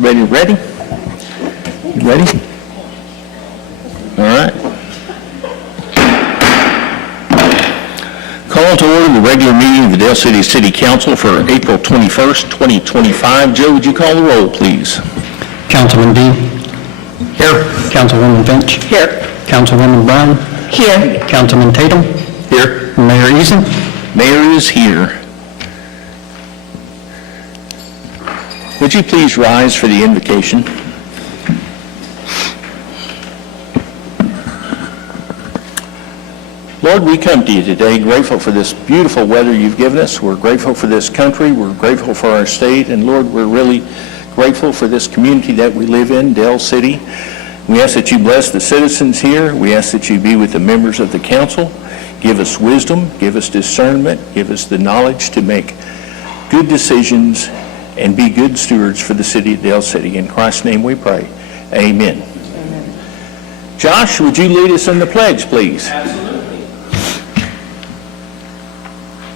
Ready? You ready? All right. Call to order the regular meeting of the Dale City City Council for April 21st, 2025. Joe, would you call the roll, please? Councilman Dean. Here. Councilwoman Finch. Here. Councilwoman Brown. Here. Councilman Tatum. Here. Mayor Eason. Mayor is here. Would you please rise for the invocation? Lord, we come to you today grateful for this beautiful weather you've given us. We're grateful for this country. We're grateful for our state. And Lord, we're really grateful for this community that we live in, Dale City. We ask that you bless the citizens here. We ask that you be with the members of the council. Give us wisdom, give us discernment, give us the knowledge to make good decisions and be good stewards for the city of Dale City. In Christ's name we pray. Amen. Amen. Josh, would you lead us in the pledge, please? Absolutely.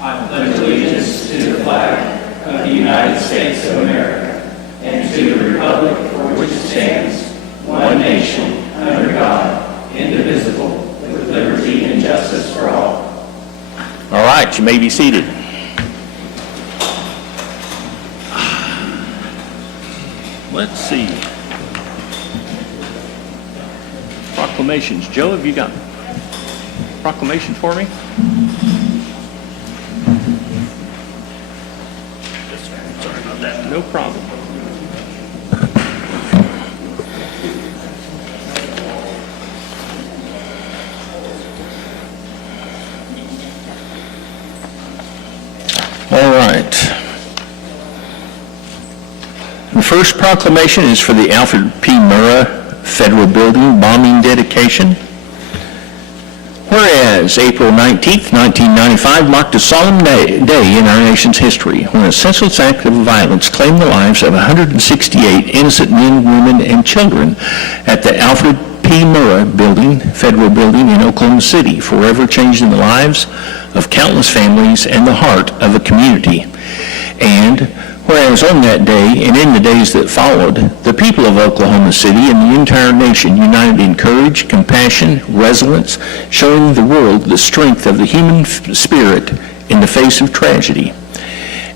I pledge allegiance to the flag of the United States of America and to the republic for which it stands, one nation, under God, indivisible, with liberty and justice for all. All right, you may be seated. Let's see. Proclamations. Joe, have you got proclamation for me? Sorry about that. No problem. All right. The first proclamation is for the Alfred P. Murrah Federal Building bombing dedication. Whereas April 19th, 1995 marked a solemn day in our nation's history when a senseless act of violence claimed the lives of 168 innocent men, women, and children at the Alfred P. Murrah Federal Building in Oklahoma City, forever changing the lives of countless families and the heart of a community. And whereas on that day and in the days that followed, the people of Oklahoma City and the entire nation united in courage, compassion, resilience, showing the world the strength of the human spirit in the face of tragedy.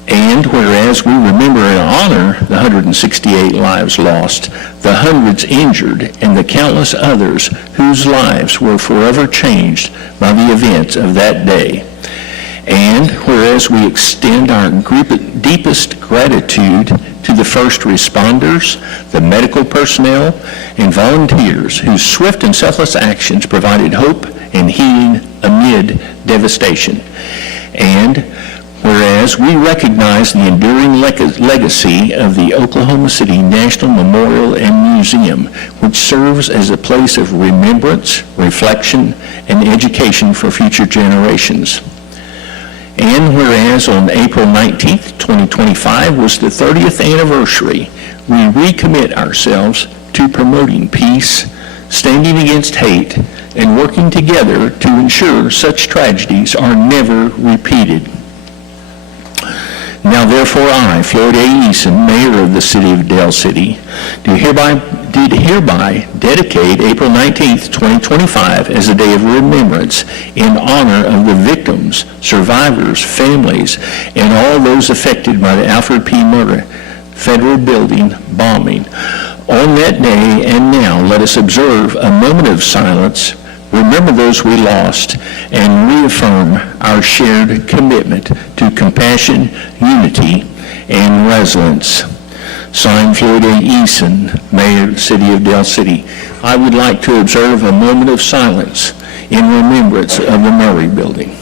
And whereas we remember and honor the 168 lives lost, the hundreds injured, and the countless others whose lives were forever changed by the events of that day. And whereas we extend our deepest gratitude to the first responders, the medical personnel, and volunteers whose swift and selfless actions provided hope and healing amid devastation. And whereas we recognize the enduring legacy of the Oklahoma City National Memorial and Museum, which serves as a place of remembrance, reflection, and education for future generations. And whereas on April 19th, 2025 was the 30th anniversary, we recommit ourselves to promoting peace, standing against hate, and working together to ensure such tragedies are never repeated. Now therefore I, Floyd A. Eason, Mayor of the City of Dale City, do hereby dedicate April 19th, 2025 as a day of remembrance in honor of the victims, survivors, families, and all those affected by the Alfred P. Murrah Federal Building bombing. On that day and now, let us observe a moment of silence, remember those we lost, and reaffirm our shared commitment to compassion, unity, and resilience. Signed, Floyd A. Eason, Mayor of the City of Dale City. I would like to observe a moment of silence in remembrance of the Murrah Building.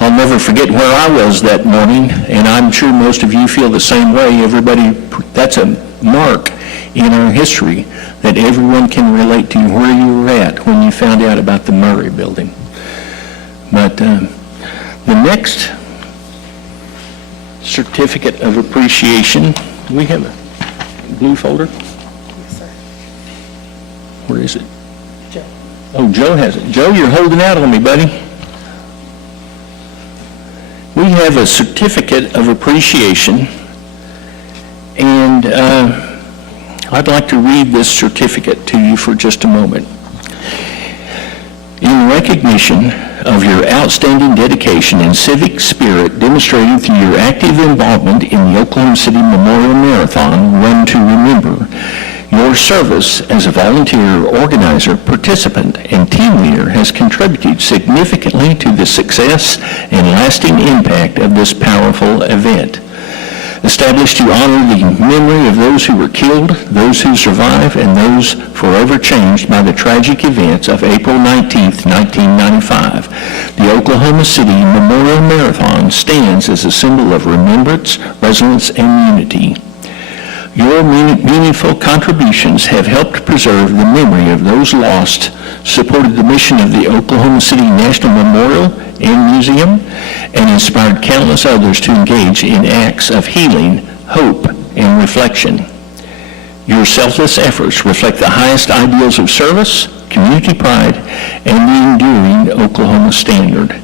I'll never forget where I was that morning, and I'm sure most of you feel the same way. Everybody, that's a mark in our history that everyone can relate to where you were at when you found out about the Murray Building. But the next certificate of appreciation, we have a blue folder? Yes, sir. Where is it? Joe. Oh, Joe has it. Joe, you're holding out on me, buddy. We have a certificate of appreciation, and I'd like to read this certificate to you for just a moment. In recognition of your outstanding dedication and civic spirit demonstrated through your active involvement in the Oklahoma City Memorial Marathon Run to Remember, your service as a volunteer, organizer, participant, and team leader has contributed significantly to the success and lasting impact of this powerful event. Established to honor the memory of those who were killed, those who survived, and those forever changed by the tragic events of April 19, 1995. The Oklahoma City Memorial Marathon stands as a symbol of remembrance, resilience, and unity. Your meaningful contributions have helped preserve the memory of those lost, supported the mission of the Oklahoma City National Memorial and Museum, and inspired countless others to engage in acts of healing, hope, and reflection. Your selfless efforts reflect the highest ideals of service, community pride, and the enduring Oklahoma standard.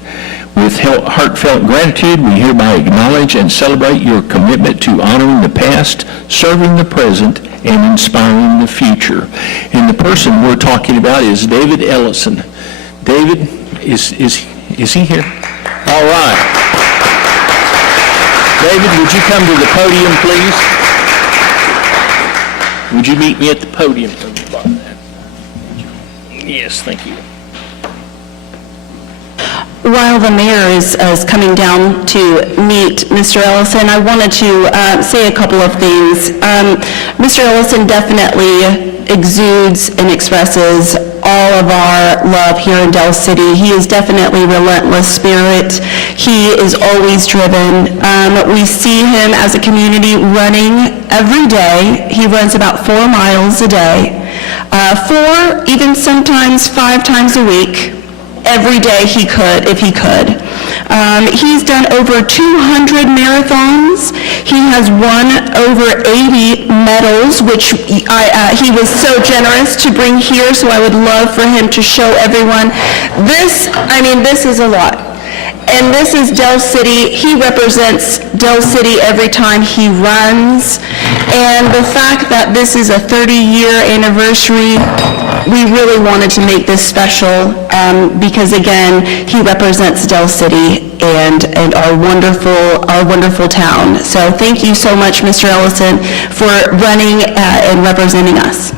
With heartfelt gratitude, we hereby acknowledge and celebrate your commitment to honoring the past, serving the present, and inspiring the future. And the person we're talking about is David Ellison. David, is he here? All right. David, would you come to the podium, please? Would you meet me at the podium? Yes, thank you. While the mayor is coming down to meet Mr. Ellison, I wanted to say a couple of things. Mr. Ellison definitely exudes and expresses all of our love here in Del City. He is definitely relentless spirit. He is always driven. We see him as a community running every day. He runs about 4 miles a day, 4, even sometimes 5 times a week. Every day he could, if he could. He's done over 200 marathons. He has won over 80 medals, which he was so generous to bring here, so I would love for him to show everyone. This is a lot. And this is Del City. He represents Del City every time he runs. And the fact that this is a 30-year anniversary, we really wanted to make this special because, again, he represents Del City and our wonderful town. So thank you so much, Mr. Ellison, for running and representing us.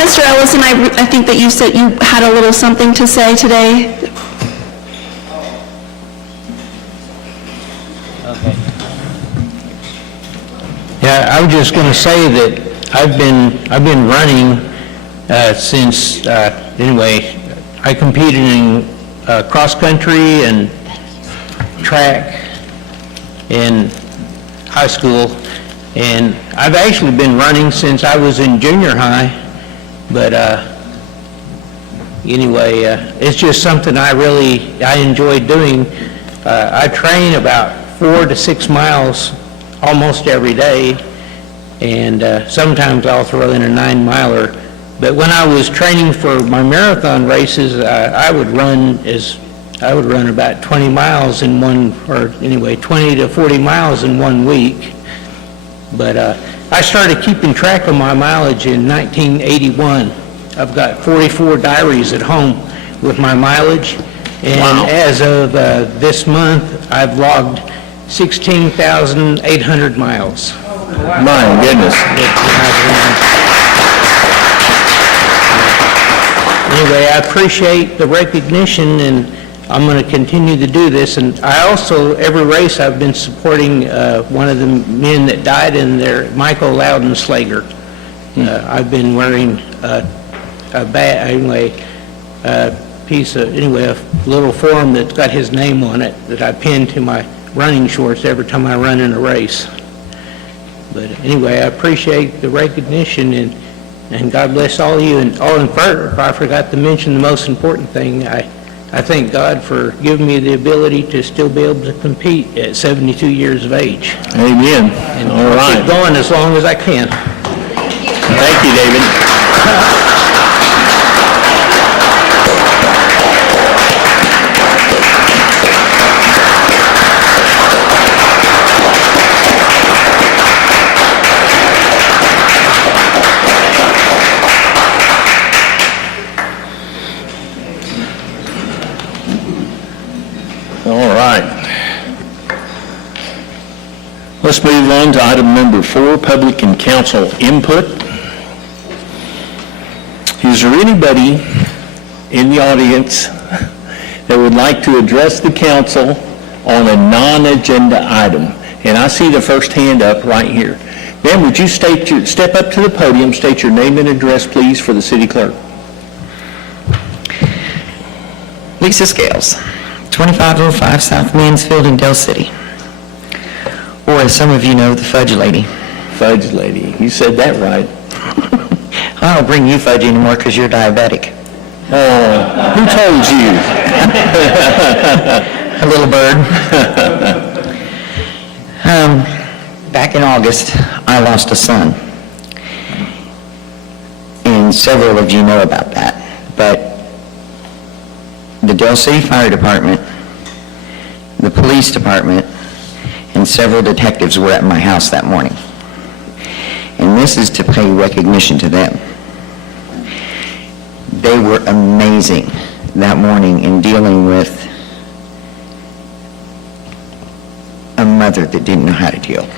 Mr. Ellison, I think that you said you had a little something to say today. Okay. Yeah, I was just going to say that I've been running since anyway. I competed in cross country and track in high school, and I've actually been running since I was in junior high. But anyway, it's just something I enjoy doing. I train about 4 to 6 miles almost every day, and sometimes I'll throw in a 9-miler. But when I was training for my marathon races, I would run about 20 miles in 20 to 40 miles in 1 week. But I started keeping track of my mileage in 1981. I've got 44 diaries at home with my mileage, and Wow. as of this month, I've logged 16,800 miles. My goodness. Anyway, I appreciate the recognition, and I'm going to continue to do this. And I also, every race, I've been supporting one of the men that died in there, Michael Loudenslager. I've been wearing a piece of, a little form that's got his name on it that I pin to my running shorts every time I run in a race. But anyway, I appreciate the recognition, and God bless all of you. And if I forgot to mention the most important thing, I thank God for giving me the ability to still be able to compete at 72 years of age. Amen. And All I'll right. keep going as long as I can. Thank you, David. All right. Let's move on to item number 4, public and council input. Is there anybody in the audience that would like to address the council on a non-agenda item? And I see the first hand up right here. Ma'am, would you step up to the podium, state your name and address, please, for the city clerk? Lisa Scales, 2505 South Mansfield in Del City. Or as some of you know, the Fudge Lady. Fudge Lady, you said that right. I don't bring you fudge anymore because you're diabetic. Oh, who told you? A little bird. Back in August, I lost a son. And several of you know about that. But the Del City Fire Department, the police department, and several detectives were at my house that morning. And this is to pay recognition to them. They were amazing that morning in dealing with a mother that didn't know how to deal.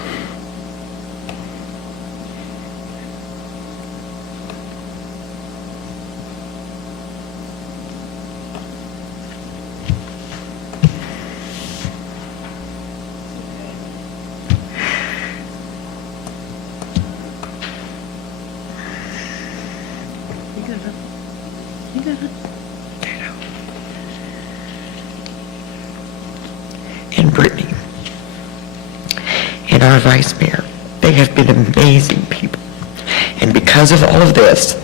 And Brittany and our vice mayor, they have been amazing people. And because of all of this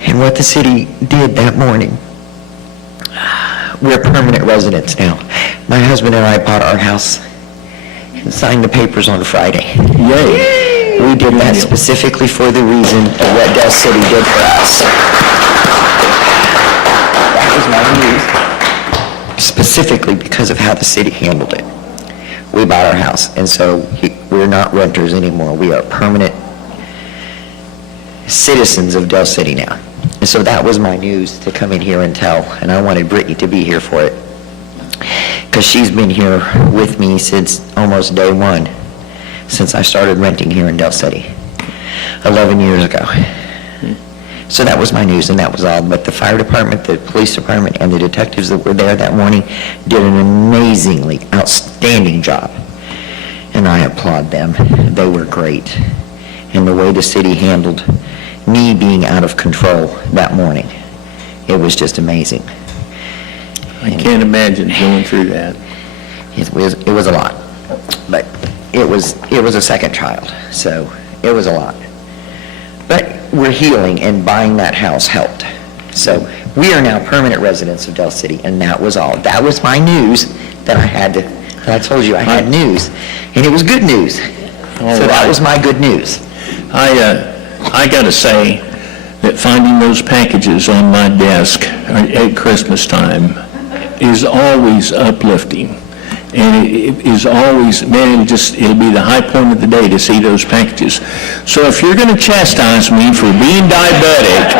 and what the city did that morning, we're permanent residents now. My husband and I bought our house and signed the papers on Friday. Yay. We did that specifically for the reason of what Del City did for us. That was my news. Specifically because of how the city handled it. We bought our house, and so we're not renters anymore. We are permanent citizens of Del City now. And so that was my news to come in here and tell, and I wanted Brittany to be here for it. Because she's been here with me since almost day one, since I started renting here in Del City, 11 years ago. So that was my news, and that was all. But the fire department, the police department, and the detectives that were there that morning did an amazingly outstanding job. And I applaud them. They were great. And the way the city handled me being out of control that morning, it was just amazing. I can't imagine going through that. It was a lot. But it was a second child, so it was a lot. But we're healing, and buying that house helped. So we are now permanent residents of Del City, and that was all. That was my news that I had to, that I told you I had news, and it was good news. So that was my good news. I got to say that finding those packages on my desk at Christmas time is always uplifting. And it is always, man, it'll be the high point of the day to see those packages. So if you're going to chastise me for being diabetic,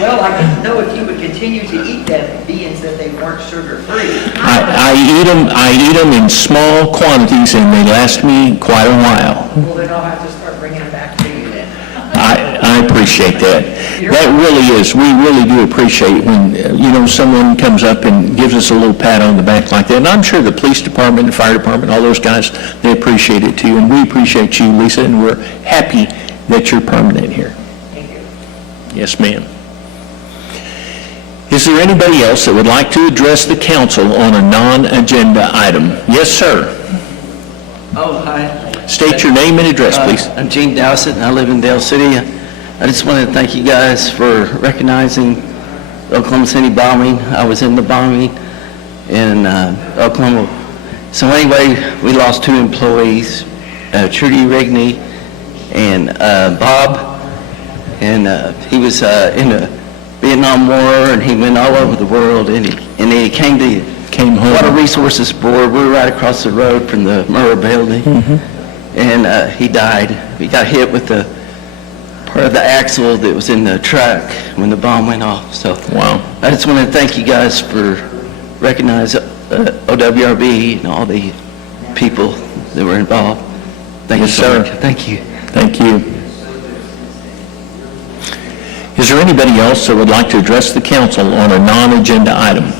Well, I didn't know if you would continue to eat them, being that they weren't sugar-free. I eat them in small quantities, and they last me quite a while. Well, then I'll have to start bringing them back to you then. I appreciate that. That really is, we really do appreciate when, someone comes up and gives us a little pat on the back like that. And I'm sure the police department, the fire department, all those guys, they appreciate it too. And we appreciate you, Lisa, and we're happy that you're permanent here. Thank you. Yes, ma'am. Is there anybody else that would like to address the council on a non-agenda item? Yes, sir. Oh, hi. State your name and address, please. I'm Gene Dowsett, and I live in Dale City. I just wanted to thank you guys for recognizing the Oklahoma City bombing. I was in the bombing in Oklahoma. So anyway, we lost 2 employees, Trudy Rigney and Bob, and he was in the Vietnam War, and he went all over the world, and he came home. Water Resources Board. We were right across the road from the Murrah building, and he died. He got hit with the part of the axle that was in the truck when the bomb went off. So Wow. I just want to thank you guys for recognizing OWRB and all the people that were involved. Thank Yes, you so sir. much. Thank you. Thank you. Is there anybody else that would like to address the council on a non-agenda item?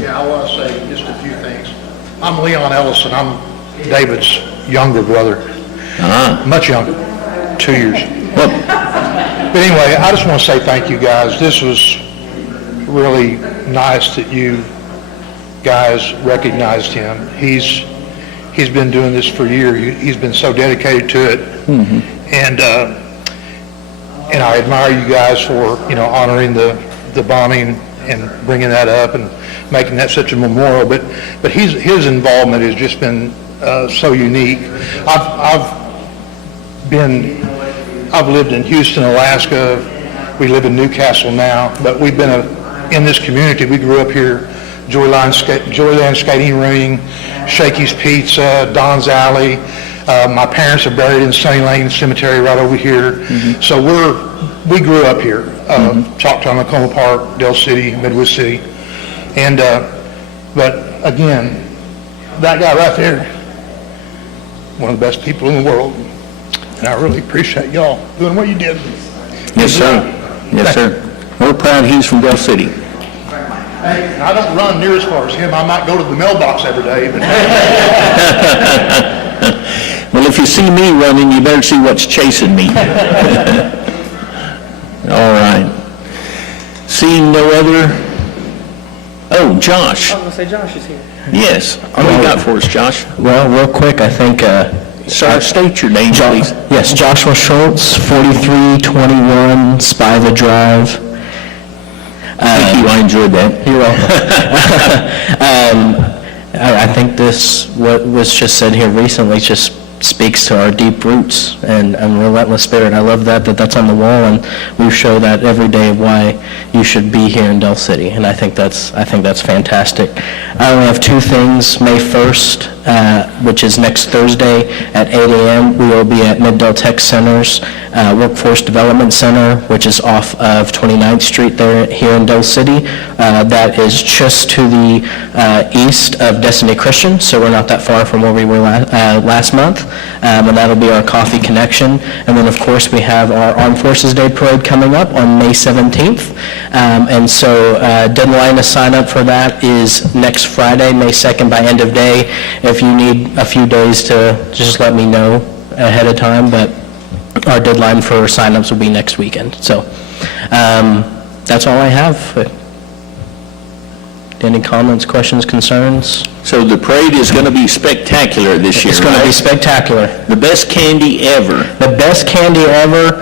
Yeah, I want to say just a few things. I'm Leon Ellison. I'm David's younger brother, much younger, 2 years. But anyway, I just want to say thank you guys. This was really nice that you guys recognized him. He's been doing this for years. He's been so dedicated to it. And I admire you guys for, honoring the bombing and bringing that up and making that such a memorial. But his involvement has just been so unique. I've lived in Houston, Alaska. We live in Newcastle now, but we've been in this community. We grew up here, Joyland Skating Ring, Shakey's Pizza, Don's Alley. My parents are buried in Sunny Lane Cemetery right over here. So we grew up here, Choctaw, Macomb Park, Dale City, Midwest City. And, but again, that guy right there, one of the best people in the world. And I really appreciate y'all doing what you did. Yes, sir. Yes, sir. We're proud he's from Dell City. Hey, I don't run near as far as him. I might go to the mailbox every day, but Well, if you see me running, you better see what's chasing me. All right. Seeing no other, oh, Josh. I was going to say Josh is here. Yes. What do you got for us, Josh? Well, real quick, I think, Sir, state your name, please. yes, Joshua Schultz, 4321 Spiva Drive. Thank you, I enjoyed that. You're welcome. I think what was just said here recently just speaks to our deep roots and relentless spirit. I love that's on the wall, and we show that every day of why you should be here in Dell City, and I think that's fantastic. I only have 2 things. May 1st, which is next Thursday at 8 a.m., we will be at Mid-Dell Tech Center's Workforce Development Center, which is off of 29th Street there here in Dell City. That is just to the east of Destiny Christian, so we're not that far from where we were last month. And that'll be our coffee connection. And then, of course, we have our Armed Forces Day Parade coming up on May 17th. And so deadline to sign up for that is next Friday, May 2nd by end of day. If you need a few days to just let me know ahead of time, but our deadline for signups will be next weekend. So that's all I have. Any comments, questions, concerns? So the parade is going to be spectacular this year, It's going to be right? spectacular. The best candy ever. The best candy ever,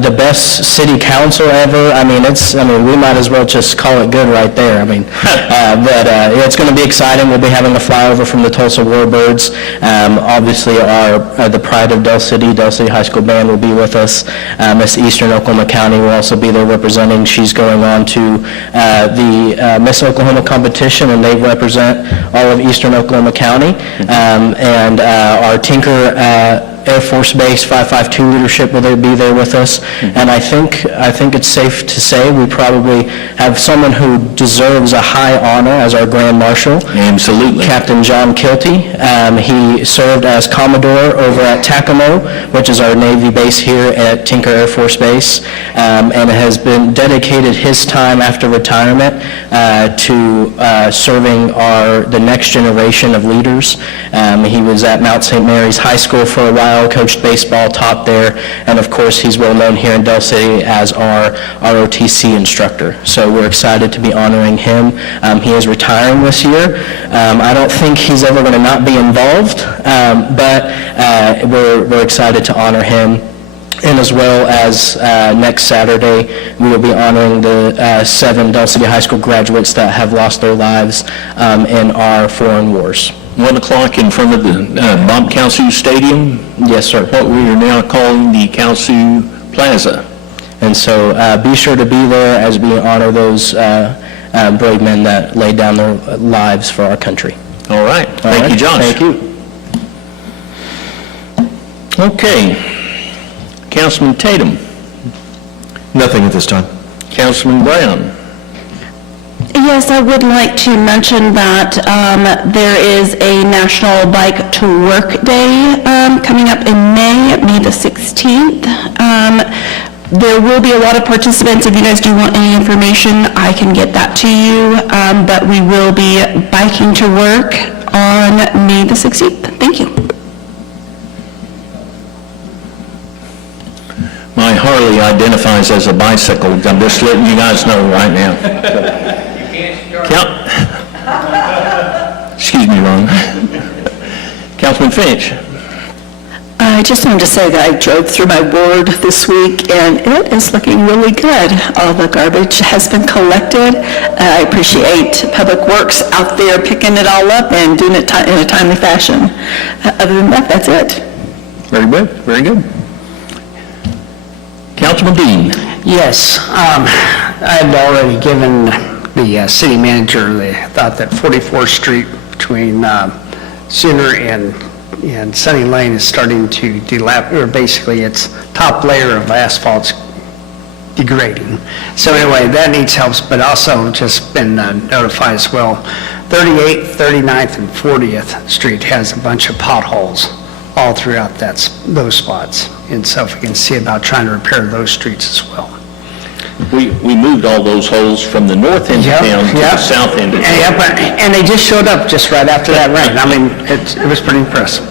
the best city council ever. I mean, we might as well just call it good right there. I mean, but it's going to be exciting. We'll be having a flyover from the Tulsa Warbirds. Obviously, the pride of Del City High School Band will be with us. Miss Eastern Oklahoma County will also be there representing. She's going on to the Miss Oklahoma competition, and they represent all of Eastern Oklahoma County. And our Tinker Air Force Base 552 leadership will be there with us. And I think it's safe to say we probably have someone who deserves a high honor as our Grand Marshal. Absolutely. Captain John Kilty. He served as Commodore over at Tacoma, which is our Navy base here at Tinker Air Force Base, and has been dedicated his time after retirement to serving the next generation of leaders. He was at Mount St. Mary's High School for a while, coached baseball, taught there, and of course, he's well known here in Del City as our ROTC instructor. So we're excited to be honoring him. He is retiring this year. I don't think he's ever going to not be involved, but we're excited to honor him. And as well as next Saturday, we will be honoring the 7 Del City High School graduates that have lost their lives in our foreign wars. 1 o'clock in front of the Bob Kalsu Stadium, Yes, sir. what we are now calling the Kalsu Plaza. And so be sure to be there as we honor those brave men that laid down their lives for our country. All right. All Thank right? you, Josh. Thank you. Okay. Councilman Tatum. Nothing at this time. Councilman Brown. Yes, I would like to mention that there is a National Bike to Work Day coming up in May the 16th. There will be a lot of participants. If you guys do want any information, I can get that to you. But we will be biking to work on May the 16th. Thank you. My Harley identifies as a bicycle. I'm just letting you guys know right now. Excuse me, Ron. Councilman Finch. I just wanted to say that I drove through my ward this week, and it is looking really good. All the garbage has been collected. I appreciate Public Works out there picking it all up and doing it in a timely fashion. Other than that, that's it. Very good, very good. Councilman Dean. Yes, I had already given the city manager the thought that 44th Street between Center and Sunny Lane is starting to basically its top layer of asphalt's degrading. So anyway, that needs help, but also just been notified as well. 38th, 39th, and 40th Street has a bunch of potholes all throughout those spots. And so if we can see about trying to repair those streets as well. We moved all those holes from the north end of town to the south end of town. And they just showed up just right after that rain. I mean, it was pretty impressive.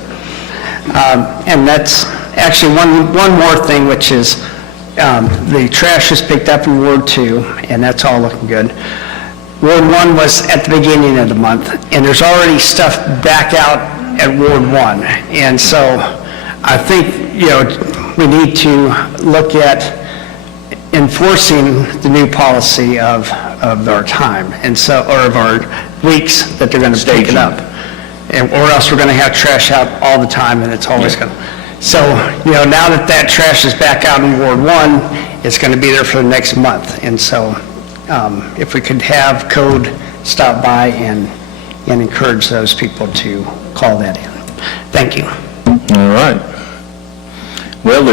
And that's actually one more thing, which is the trash is picked up in Ward 2, and that's all looking good. Ward 1 was at the beginning of the month, and there's already stuff back out at Ward 1. And so I think, we need to look at enforcing the new policy of our time, and so, or of our weeks that they're going to take it up. Or else we're going to have trash out all the time, and it's always going to. So, now that trash is back out in Ward 1, it's going to be there for the next month. And so, if we could have code stop by and encourage those people to call that in. Thank you. All right. Well,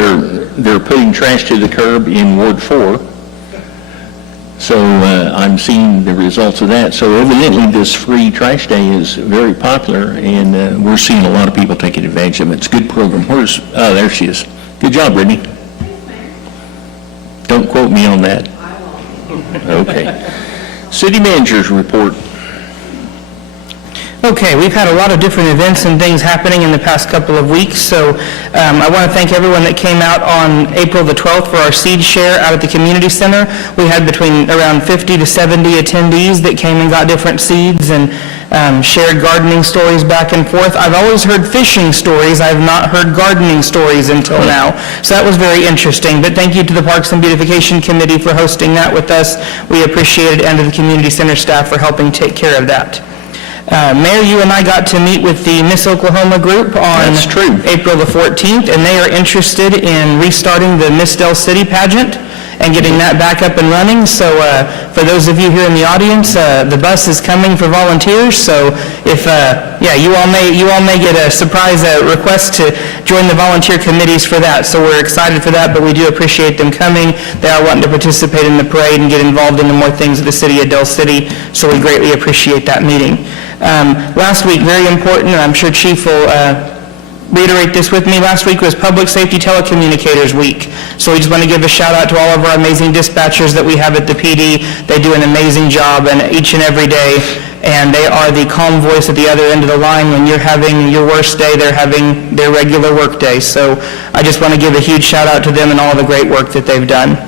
they're putting trash to the curb in Ward 4. So I'm seeing the results of that. So evidently this free trash day is very popular, and we're seeing a lot of people taking advantage of it. It's a good program. There she is. Good job, Brittany. Don't quote me on that. Okay. City Manager's report. Okay, we've had a lot of different events and things happening in the past couple of weeks, so I want to thank everyone that came out on April the 12th for our seed share out at the community center. We had between around 50 to 70 attendees that came and got different seeds, and shared gardening stories back and forth. I've always heard fishing stories. I've not heard gardening stories until now. So that was very interesting. But thank you to the Parks and Beautification Committee for hosting that with us. We appreciate it, and to the Community Center staff for helping take care of that. Mayor, you and I got to meet with the Miss Oklahoma group on That's true. April the 14th, and they are interested in restarting the Miss Del City pageant and getting that back up and running. So for those of you here in the audience, the bus is coming for volunteers. So if, you all may get a surprise request to join the volunteer committees for that. So we're excited for that, but we do appreciate them coming. They are wanting to participate in the parade and get involved in the more things of the city of Del City. So we greatly appreciate that meeting. Last week, very important, and I'm sure Chief will reiterate this with me, last week was Public Safety Telecommunicators Week. So we just want to give a shout out to all of our amazing dispatchers that we have at the PD. They do an amazing job and each and every day, and they are the calm voice at the other end of the line. When you're having your worst day, they're having their regular work day. So I just want to give a huge shout out to them and all the great work that they've done.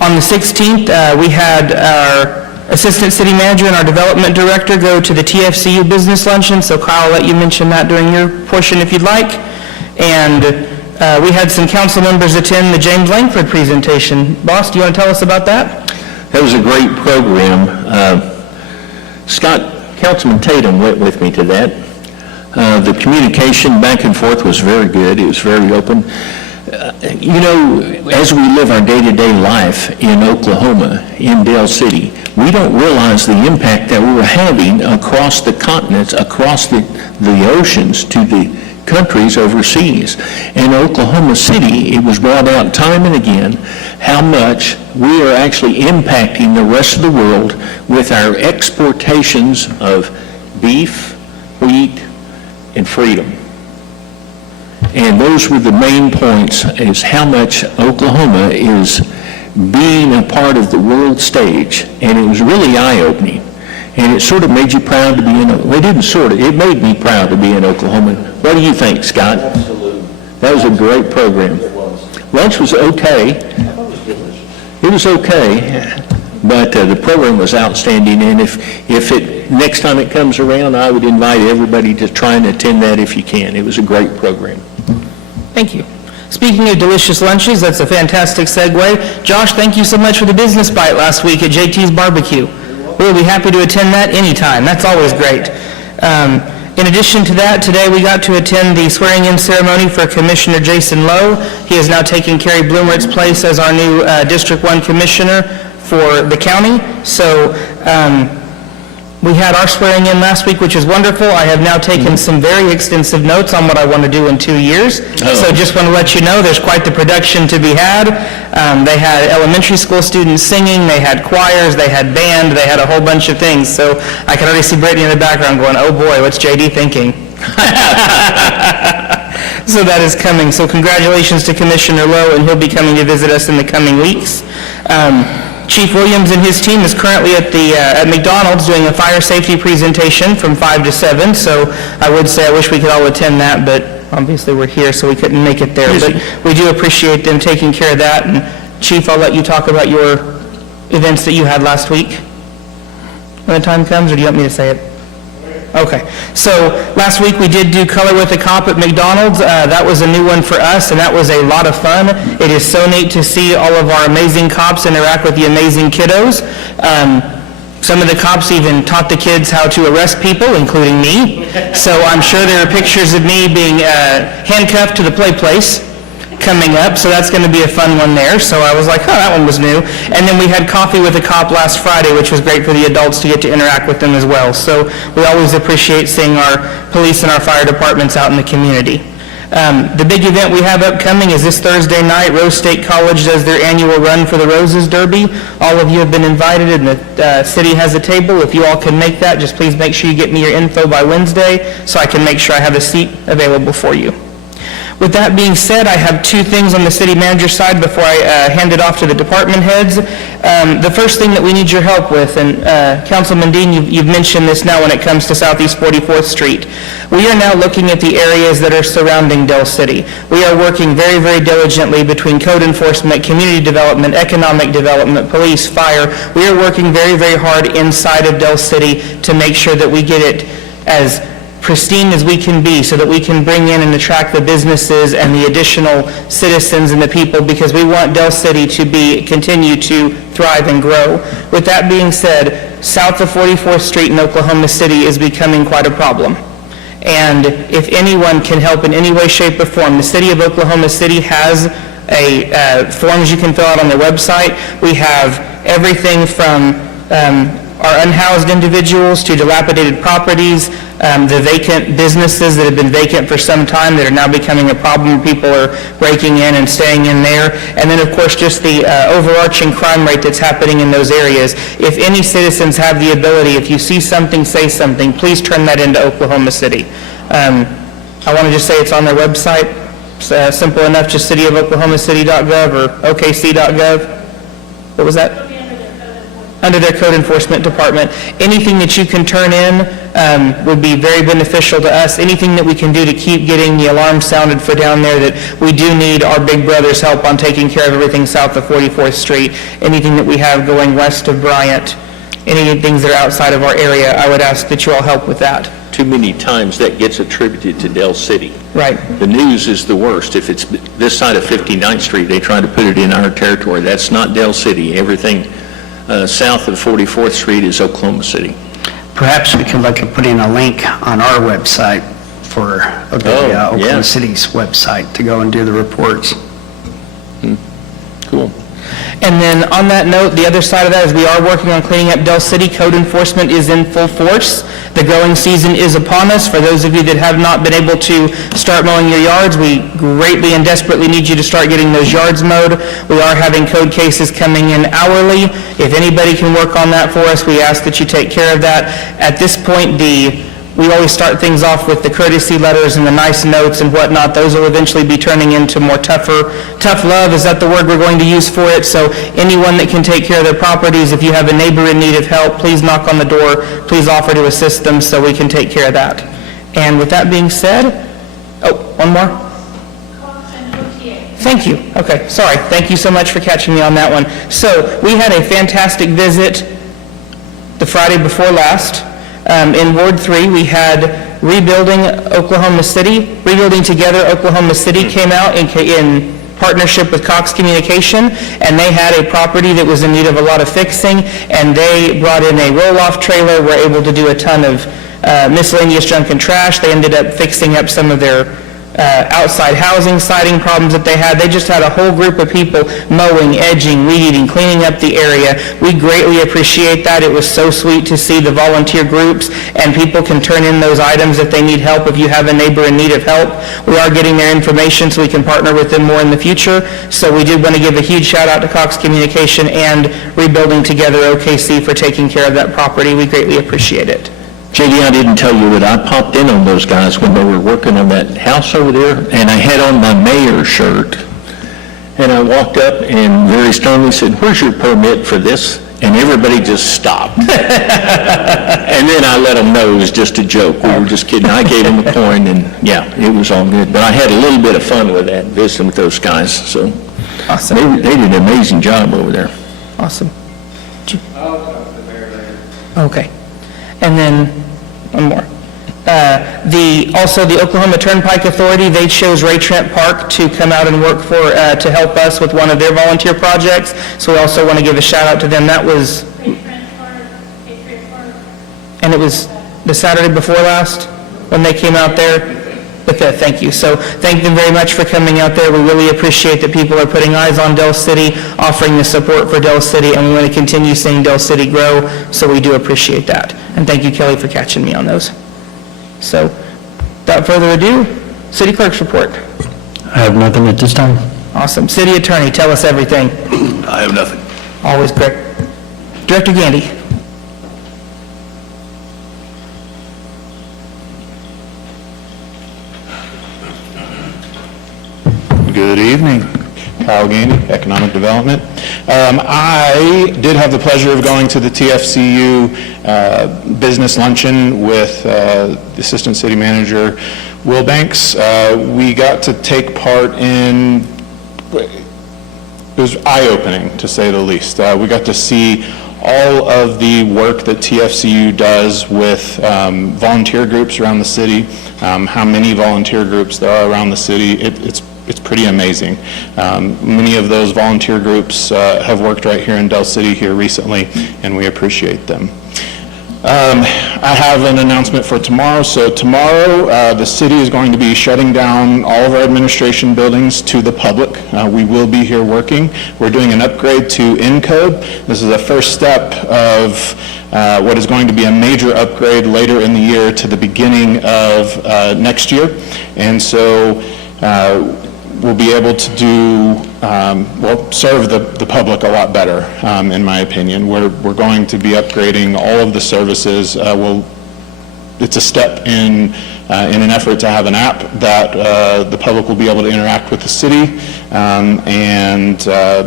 On the 16th, we had our Assistant City Manager and our Development Director go to the TFCU Business Luncheon, so Kyle, I'll let you mention that during your portion if you'd like. And we had some council members attend the James Langford presentation. Boss, do you want to tell us about that? That was a great program. Councilman Tatum went with me to that. The communication back and forth was very good. It was very open. As we live our day-to-day life in Oklahoma, in Del City, we don't realize the impact that we're having across the continents, across the oceans to the countries overseas. In Oklahoma City, it was brought out time and again how much we are actually impacting the rest of the world with our exportations of beef, wheat, and freedom. And those were the main points, is how much Oklahoma is being a part of the world stage. And it was really eye-opening. And it sort of made you proud to be in, well, it didn't sort of, it made me proud to be in Oklahoma. What do you think, Scott? Absolutely. That was a great program. It was. Lunch was okay. It was okay, but the program was outstanding. And if next time it comes around, I would invite everybody to try and attend that if you can. It was a great program. Thank you. Speaking of delicious lunches, that's a fantastic segue. Josh, thank you so much for the business bite last week at JT's Barbecue. We'll be happy to attend that anytime. That's always great. In addition to that, today we got to attend the swearing-in ceremony for Commissioner Jason Lowe. He is now taking Carrie Bloomert's place as our new District 1 Commissioner for the county. So we had our swearing-in last week, which is wonderful. I have now taken some very extensive notes on what I want to do in 2 years. So just want to let you know, there's quite the production to be had. They had elementary school students singing, they had choirs, they had band, they had a whole bunch of things. So I can already see Brittany in the background going, oh boy, what's JD thinking? So that is coming. So congratulations to Commissioner Lowe, and he'll be coming to visit us in the coming weeks. Chief Williams and his team is currently at McDonald's doing a fire safety presentation from 5 to 7, so I would say I wish we could all attend that, but obviously we're here, so we couldn't make it there. But we do appreciate them taking care of that. And Chief, I'll let you talk about your events that you had last week when the time comes, or do you want me to say it? Okay. So last week we did do Color with a Cop at McDonald's. That was a new one for us, and that was a lot of fun. It is so neat to see all of our amazing cops interact with the amazing kiddos. Some of the cops even taught the kids how to arrest people, including me. So I'm sure there are pictures of me being handcuffed to the play place coming up, so that's going to be a fun one there. So I was like, oh, that one was new. And then we had Coffee with a Cop last Friday, which was great for the adults to get to interact with them as well. So we always appreciate seeing our police and our fire departments out in the community. The big event we have upcoming is this Thursday night. Rose State College does their annual Run for the Roses Derby. All of you have been invited, and the city has a table. If you all can make that, just please make sure you get me your info by Wednesday so I can make sure I have a seat available for you. With that being said, I have two things on the city manager side before I hand it off to the department heads. The first thing that we need your help with, and Councilman Dean, you've mentioned this now when it comes to Southeast 44th Street. We are now looking at the areas that are surrounding Dell City. We are working very, very diligently between code enforcement, community development, economic development, police, fire. We are working very, very hard inside of Dell City to make sure that we get it as pristine as we can be so that we can bring in and attract the businesses and the additional citizens and the people, because we want Dell City to continue to thrive and grow. With that being said, south of 44th Street in Oklahoma City is becoming quite a problem. And if anyone can help in any way, shape, or form, the city of Oklahoma City has forms you can fill out on their website. We have everything from our unhoused individuals to dilapidated properties, the vacant businesses that have been vacant for some time that are now becoming a problem. People are breaking in and staying in there. And then, of course, just the overarching crime rate that's happening in those areas. If any citizens have the ability, if you see something, say something, please turn that into Oklahoma City. I want to just say it's on their website. It's simple enough, just cityofoklahomacity.gov or okc.gov. What was that? Under their code enforcement department. Anything that you can turn in would be very beneficial to us. Anything that we can do to keep getting the alarm sounded for down there, that we do need our big brother's help on taking care of everything south of 44th Street. Anything that we have going west of Bryant, any things that are outside of our area, I would ask that you all help with that. Too many times that gets attributed to Dell City. Right. The news is the worst. If it's this side of 59th Street, they try to put it in our territory. That's not Dell City. Everything south of 44th Street is Oklahoma City. Perhaps we could look at putting a link on our website for Oklahoma City's website to go and do the reports. Cool. And then on that note, the other side of that is we are working on cleaning up Dell City. Code enforcement is in full force. The growing season is upon us. For those of you that have not been able to start mowing your yards, we greatly and desperately need you to start getting those yards mowed. We are having code cases coming in hourly. If anybody can work on that for us, we ask that you take care of that. At this point, we always start things off with the courtesy letters and the nice notes and whatnot. Those will eventually be turning into more tough love. Is that the word we're going to use for it? So anyone that can take care of their properties, if you have a neighbor in need of help, please knock on the door. Please offer to assist them so we can take care of that. And with that being said, one more? Thank you. Okay, sorry. Thank you so much for catching me on that one. So we had a fantastic visit the Friday before last. In Ward 3, we had Rebuilding Oklahoma City. Rebuilding Together Oklahoma City came out in partnership with Cox Communication, and they had a property that was in need of a lot of fixing, and they brought in a roll-off trailer, were able to do a ton of miscellaneous junk and trash. They ended up fixing up some of their outside housing siding problems that they had. They just had a whole group of people mowing, edging, weed eating, cleaning up the area. We greatly appreciate that. It was so sweet to see the volunteer groups, and people can turn in those items if they need help. If you have a neighbor in need of help, we are getting their information so we can partner with them more in the future. So we did want to give a huge shout out to Cox Communication and Rebuilding Together OKC for taking care of that property. We greatly appreciate it. JD, I didn't tell you, but I popped in on those guys when they were working on that house over there, and I had on my mayor's shirt. And I walked up and very sternly said, "Where's your permit for this?" And everybody just stopped. And then I let them know it was just a joke. We were just kidding. I gave them a coin, and yeah, it was all good. But I had a little bit of fun with that, visiting with those guys. So Awesome. they did an amazing job over there. Awesome. Okay. And then, one more. Also, the Oklahoma Turnpike Authority, they chose Ray Trent Park to come out and work for, to help us with one of their volunteer projects. So we also want to give a shout out to them. That was, and it was the Saturday before last when they came out there? The 5th, thank you. So thank them very much for coming out there. We really appreciate that people are putting eyes on Dell City, offering the support for Dell City, and we want to continue seeing Dell City grow, so we do appreciate that. And thank you, Kelly, for catching me on those. So, without further ado, City Clerk's report. I have nothing at this time. Awesome. City Attorney, tell us everything. I have nothing. Always great. Director Gandy. Good evening. Kyle Gandy, Economic Development. I did have the pleasure of going to the TFCU business luncheon with the Assistant City Manager Will Banks. We got to take part in, it was eye-opening to say the least. We got to see all of the work that TFCU does with volunteer groups around the city, how many volunteer groups there are around the city. It's pretty amazing. Many of those volunteer groups have worked right here in Del City here recently, and we appreciate them. I have an announcement for tomorrow. So tomorrow, the city is going to be shutting down all of our administration buildings to the public. We will be here working. We're doing an upgrade to Encode. This is the first step of what is going to be a major upgrade later in the year to the beginning of next year. And so we'll be able to do, serve the public a lot better, in my opinion. We're going to be upgrading all of the services. It's a step in an effort to have an app that the public will be able to interact with the city, and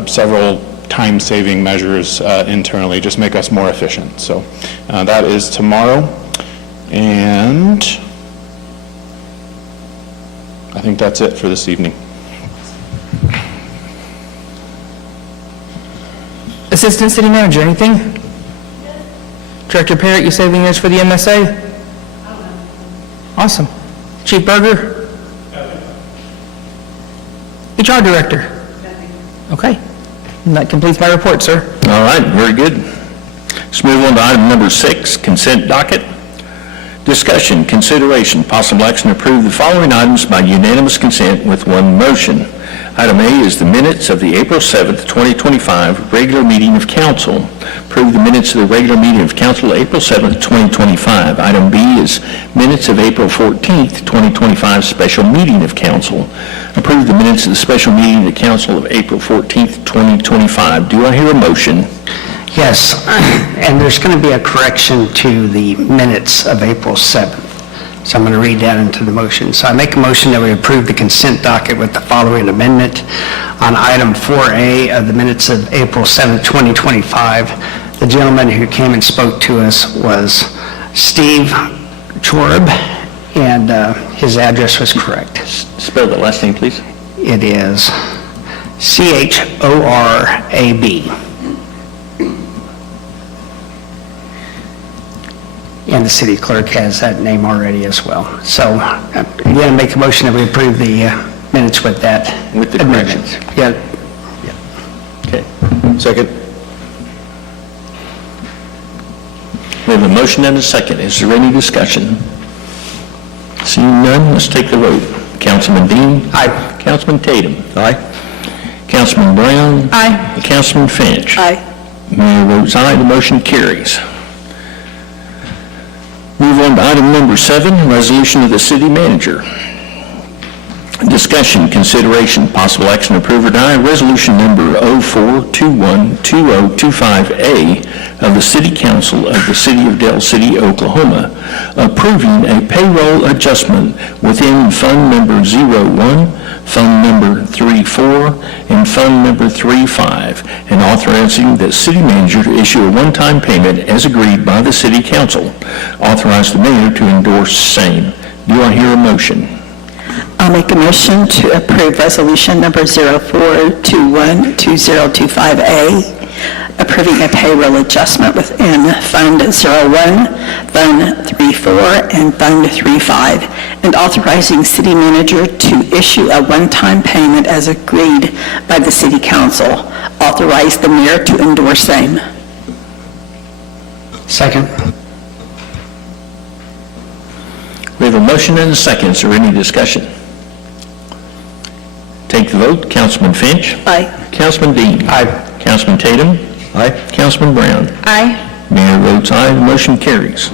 several time-saving measures internally, just make us more efficient. So that is tomorrow, and I think that's it for this evening. Assistant City Manager, anything? Director Parrott, you saving yours for the MSA? Awesome. Chief Berger? HR Director? Okay. And that completes my report, sir. All right, very good. Let's move on to item number 6, consent docket. Discussion, consideration, possible action to approve the following items by unanimous consent with one motion. Item A is the minutes of the April 7th, 2025 regular meeting of council. Approve the minutes of the regular meeting of council April 7th, 2025. Item B is minutes of April 14th, 2025 special meeting of council. Approve the minutes of the special meeting of council of April 14th, 2025. Do I hear a motion? Yes, and there's going to be a correction to the minutes of April 7th. So I'm going to read that into the motion. So I make a motion that we approve the consent docket with the following amendment. On item 4A of the minutes of April 7th, 2025, the gentleman who came and spoke to us was Steve Chorb, and his address was correct. Spell the last name, please. It is Chorab. And the city clerk has that name already as well. So, again, make a motion that we approve the minutes with that. With the amendment. corrections. Yeah. Okay. Second. We have a motion and a second. Is there any discussion? Seeing none, let's take the vote. Councilman Dean? Aye. Councilman Tatum? Aye. Councilman Brown? Aye. And Councilman Finch? Aye. Mayor votes aye, the motion carries. Move on to item number 7, resolution of the city manager. Discussion, consideration, possible action to approve or deny resolution number 04212025A of the City Council of the City of Del City, Oklahoma, approving a payroll adjustment within Fund Number 01, Fund Number 34, and Fund Number 35, and authorizing the city manager to issue a one-time payment as agreed by the City Council. Authorize the mayor to endorse same. Do I hear a motion? I'll make a motion to approve resolution number 04212025A, approving a payroll adjustment within Fund 01, Fund 34, and Fund 35, and authorizing city manager to issue a one-time payment as agreed by the city council. Authorize the mayor to endorse same. Second. We have a motion and a second. Is there any discussion? Take the vote. Councilman Finch? Aye. Councilman Dean? Aye. Councilman Tatum? Aye. Councilman Brown? Aye. Mayor votes aye, the motion carries.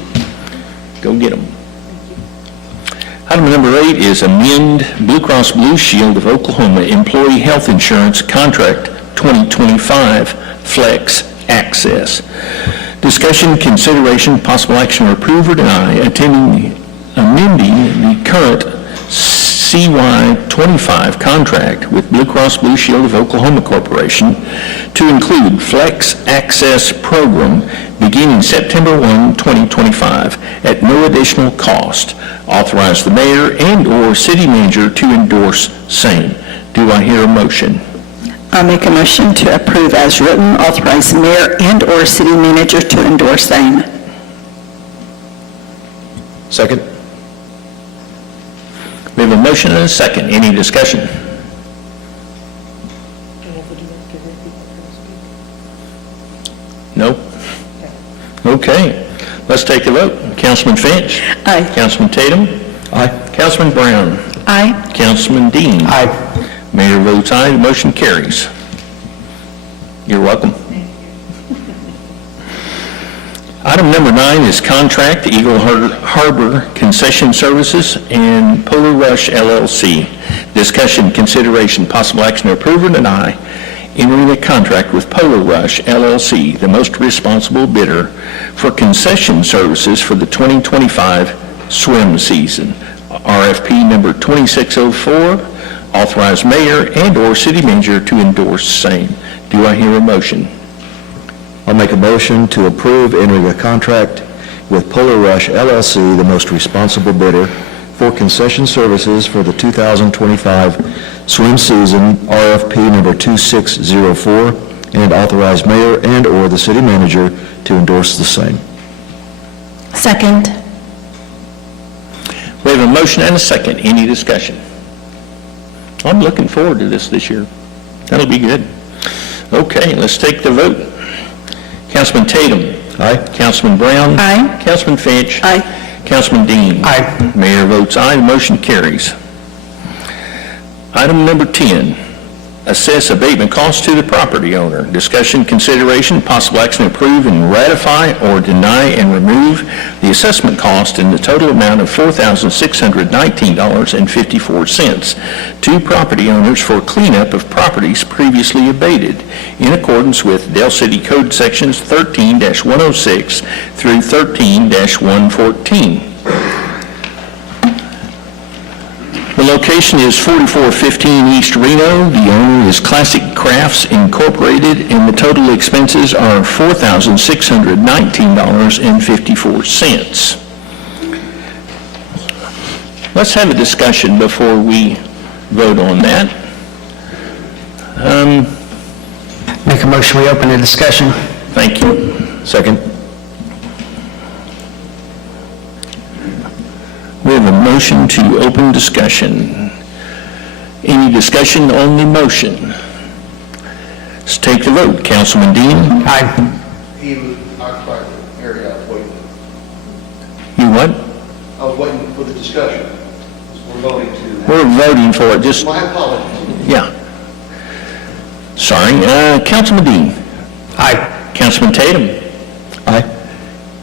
Go get them. Item number 8 is amend Blue Cross Blue Shield of Oklahoma Employee Health Insurance Contract 2025 Flex Access. Discussion, consideration, possible action, or approve or deny amending the current CY25 contract with Blue Cross Blue Shield of Oklahoma Corporation to include Flex Access Program beginning September 1, 2025, at no additional cost. Authorize the mayor and/or city manager to endorse same. Do I hear a motion? I'll make a motion to approve as written, authorize the mayor and/or city manager to endorse same. Second? We have a motion and a second. Any discussion? No? Okay. Let's take a vote. Councilman Finch? Aye. Councilman Tatum? Aye. Councilman Brown? Aye. Councilman Dean? Aye. Mayor votes aye, the motion carries. You're welcome. Item number 9 is contract to Eagle Harbor Concession Services and Polar Rush LLC. Discussion, consideration, possible action to approve or deny entering a contract with Polar Rush LLC, the most responsible bidder for concession services for the 2025 swim season. RFP number 2604. Authorize mayor and/or city manager to endorse same. Do I hear a motion? I'll make a motion to approve entering a contract with Polar Rush LLC, the most responsible bidder, for concession services for the 2025 swim season, RFP number 2604, and authorize mayor and/or the city manager to endorse the same. Second. We have a motion and a second. Any discussion? I'm looking forward to this year. That'll be good. Okay, let's take the vote. Councilman Tatum? Aye. Councilman Brown? Aye. Councilman Finch? Aye. Councilman Dean? Aye. Mayor votes aye, the motion carries. Item number 10, assess abatement costs to the property owner. Discussion, consideration, possible action to approve and ratify or deny and remove the assessment cost in the total amount of $4,619.54 to property owners for cleanup of properties previously abated in accordance with Dale City Code Sections 13-106 through 13-114. The location is 4415 East Reno. The owner is Classic Crafts Incorporated, and the total expenses are $4,619.54. Let's have a discussion before we vote on that. Make a motion, we open a discussion. Thank you. Second? We have a motion to open discussion. Any discussion on the motion? Let's take the vote. Councilman Dean? Aye. He was occupied the area I was waiting. You what? I was waiting for the discussion. We're voting to... We're voting for it, just, My apologies. yeah. Sorry. Councilman Dean? Aye. Councilman Tatum? Aye.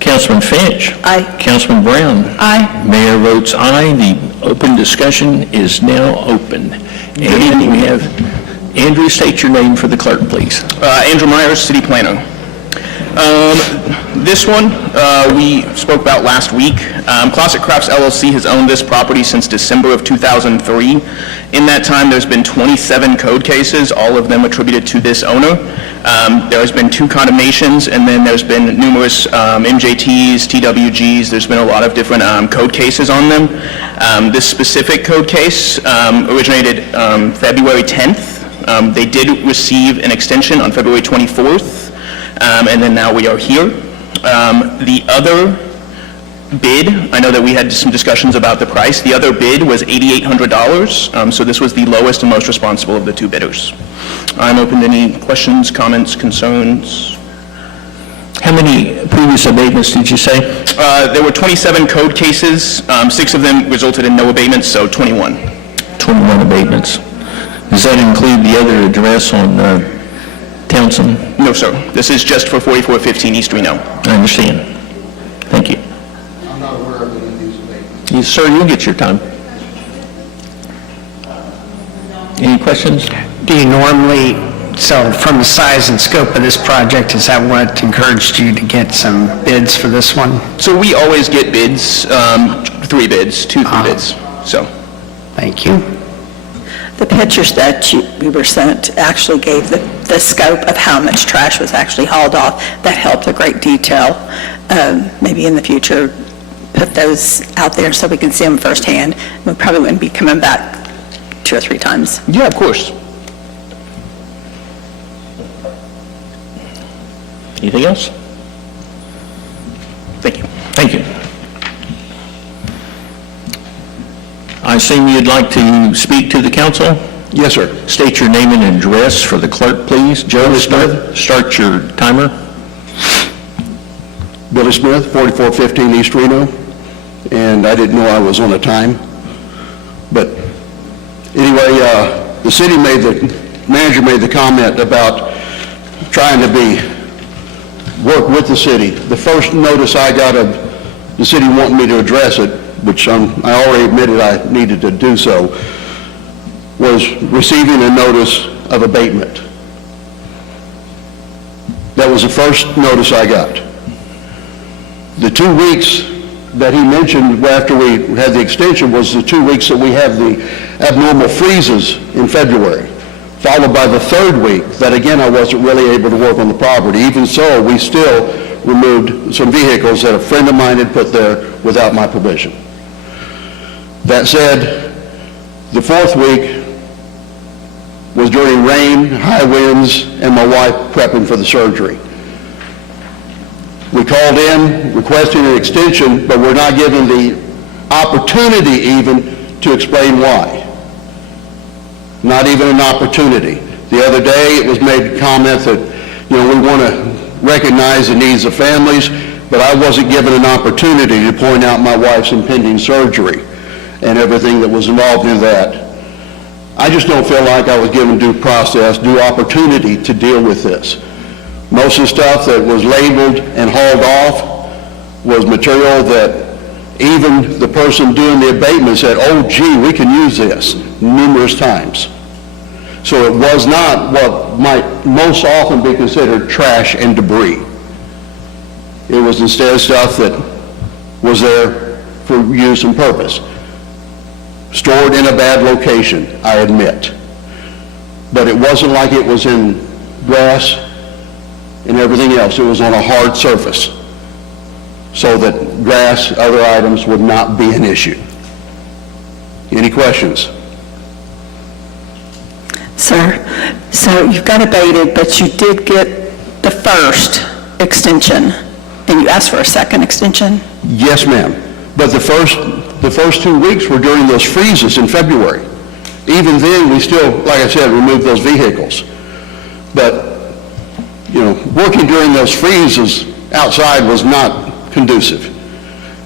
Councilman Finch? Aye. Councilman Brown? Aye. Mayor votes aye. The open discussion is now open. And we have, Andrew, state your name for the clerk, please. Andrew Myers, City Planner. This one, we spoke about last week. Classic Crafts LLC has owned this property since December of 2003. In that time, there's been 27 code cases, all of them attributed to this owner. There has been 2 condemnations, and then there's been numerous MJTs, TWGs. There's been a lot of different code cases on them. This specific code case originated February 10th. They did receive an extension on February 24th. And then now we are here. The other bid, I know that we had some discussions about the price. The other bid was $8,800, so this was the lowest and most responsible of the 2 bidders. I'm open to any questions, comments, concerns. How many previous abatements did you say? There were 27 code cases. 6 of them resulted in no abatements, so 21. 21 abatements. Does that include the other address on Townsend? No, sir. This is just for 4415 East Reno. I understand. Thank you. I'm not aware of any of these abatements. Yes, sir, you'll get your time. Any questions? Do you normally, so from the size and scope of this project, is that what encouraged you to get some bids for this one? So we always get bids, 3 bids, 2, 3 bids, so. Thank you. The pictures that we were sent actually gave the scope of how much trash was actually hauled off. That helped a great detail. Maybe in the future, put those out there so we can see them firsthand. We probably wouldn't be coming back 2 or 3 times. Yeah, of course. Anything else? Thank you. Thank you. I assume you'd like to speak to the council? Yes, sir. State your name and address for the clerk, please. Joe, start your timer. Billy Smith, 4415 East Reno, and I didn't know I was on a time. But anyway, the manager made the comment about trying to work with the city. The first notice I got of the city wanting me to address it, which I already admitted I needed to do so, was receiving a notice of abatement. That was the first notice I got. The 2 weeks that he mentioned after we had the extension was the 2 weeks that we have the abnormal freezes in February, followed by the 3rd week that, again, I wasn't really able to work on the property. Even so, we still removed some vehicles that a friend of mine had put there without my permission. That said, the 4th week was during rain, high winds, and my wife prepping for the surgery. We called in requesting an extension, but we're not given the opportunity even to explain why. Not even an opportunity. The other day, it was made a comment that, we want to recognize the needs of families, but I wasn't given an opportunity to point out my wife's impending surgery and everything that was involved in that. I just don't feel like I was given due process, due opportunity to deal with this. Most of the stuff that was labeled and hauled off was material that even the person doing the abatement said, oh, gee, we can use this, numerous times. So it was not what might most often be considered trash and debris. It was instead stuff that was there for use and purpose. Stored in a bad location, I admit. But it wasn't like it was in grass and everything else. It was on a hard surface so that grass, other items would not be an issue. Any questions? Sir, so you've got abated, but you did get the first extension, and you asked for a second extension? Yes, ma'am. But the first 2 weeks were during those freezes in February. Even then, we still, like I said, removed those vehicles. But, working during those freezes outside was not conducive.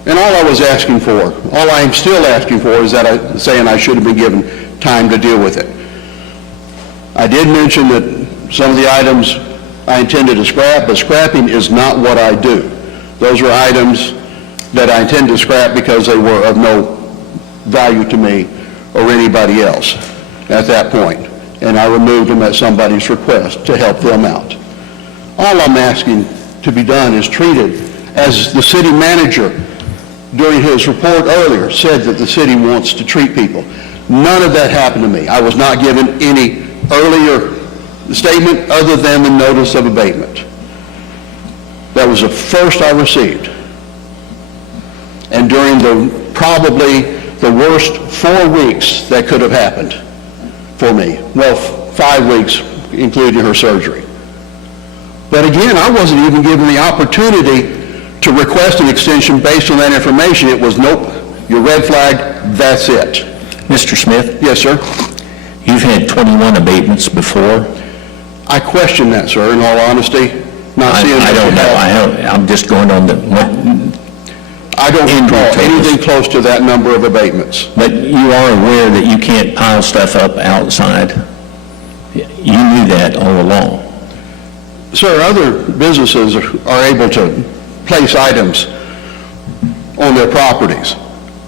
And all I was asking for, all I am still asking for is that saying I should have been given time to deal with it. I did mention that some of the items I intended to scrap, but scrapping is not what I do. Those are items that I intend to scrap because they were of no value to me or anybody else at that point. And I removed them at somebody's request to help them out. All I'm asking to be done is treated as the city manager during his report earlier said that the city wants to treat people. None of that happened to me. I was not given any earlier statement other than the notice of abatement. That was the first I received. And during probably the worst 4 weeks that could have happened for me. Well, 5 weeks, including her surgery. But again, I wasn't even given the opportunity to request an extension based on that information. It was, nope, your red flag, that's it. Mr. Smith? Yes, sir? You've had 21 abatements before. I question that, sir, in all honesty. I don't know. I'm just going on I don't recall anything close to that number of abatements. But you are aware that you can't pile stuff up outside. You knew that all along. Sir, other businesses are able to place items on their properties.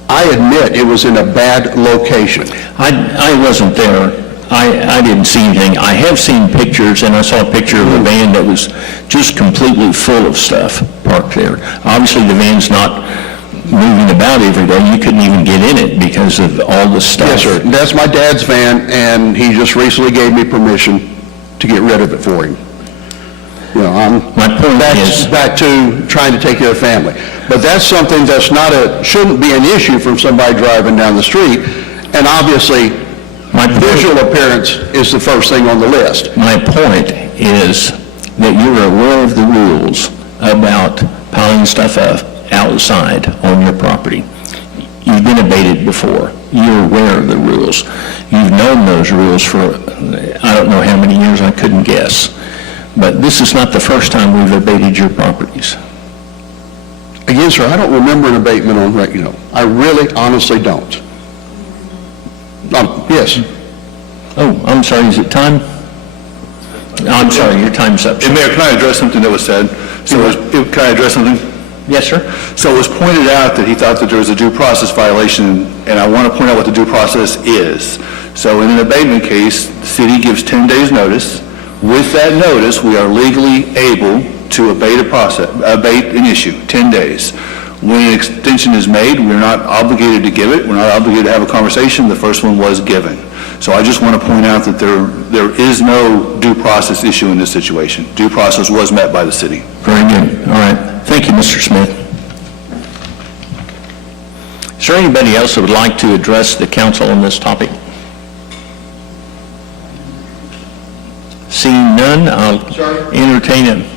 I admit it was in a bad location. I wasn't there. I didn't see anything. I have seen pictures, and I saw a picture of a van that was just completely full of stuff parked there. Obviously, the van's not moving about every day, you couldn't even get in it because of all the stuff. Yes, sir. That's my dad's van, and he just recently gave me permission to get rid of it for him. You know, My point is, back to trying to take care of family. But that's something that's shouldn't be an issue from somebody driving down the street, and obviously, visual appearance is the first thing on the list. my point is that you're aware of the rules about piling stuff up outside on your property. You've been abated before. You're aware of the rules. You've known those rules for, I don't know how many years, I couldn't guess. But this is not the first time we've abated your properties. Again, sir, I don't remember an abatement on, I really honestly don't. Yes. Oh, I'm sorry, is it time? I'm sorry, your time's up. And Mayor, can I address something that was said? Can I address something? Yes, sir. So it was pointed out that he thought that there was a due process violation, and I want to point out what the due process is. So in an abatement case, the city gives 10 days notice. With that notice, we are legally able to abate an issue, 10 days. When an extension is made, we're not obligated to give it. We're not obligated to have a conversation. The first one was given. So I just want to point out that there is no due process issue in this situation. Due process was met by the city. Very good. All right. Thank you, Mr. Smith. Is there anybody else that would like to address the council on this topic? Seeing none, I'll entertain it.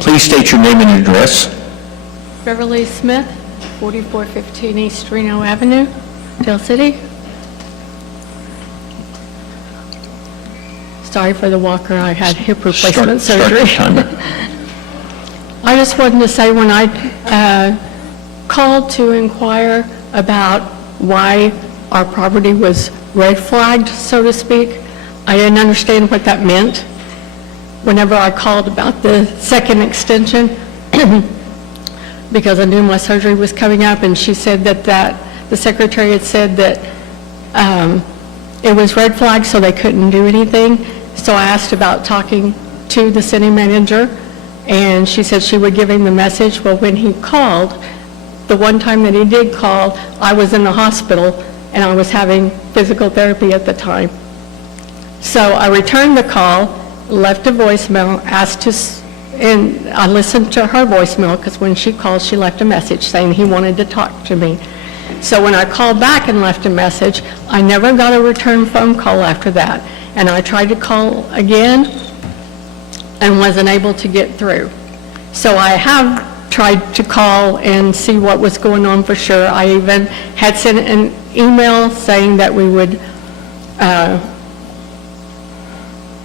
Please state your name and address. Beverly Smith, 4415 East Reno Avenue, Dale City. Sorry for the walker, I had hip replacement surgery. I just wanted to say when I called to inquire about why our property was red flagged, so to speak, I didn't understand what that meant. Whenever I called about the second extension, because I knew my surgery was coming up, and she said that the secretary had said that it was red flagged, so they couldn't do anything. So I asked about talking to the city manager, and she said she would give him the message. Well, when he called, the one time that he did call, I was in the hospital, and I was having physical therapy at the time. So I returned the call, left a voicemail, and I listened to her voicemail because when she called, she left a message saying he wanted to talk to me. So when I called back and left a message, I never got a return phone call after that. And I tried to call again and wasn't able to get through. So I have tried to call and see what was going on for sure. I even had sent an email saying that we would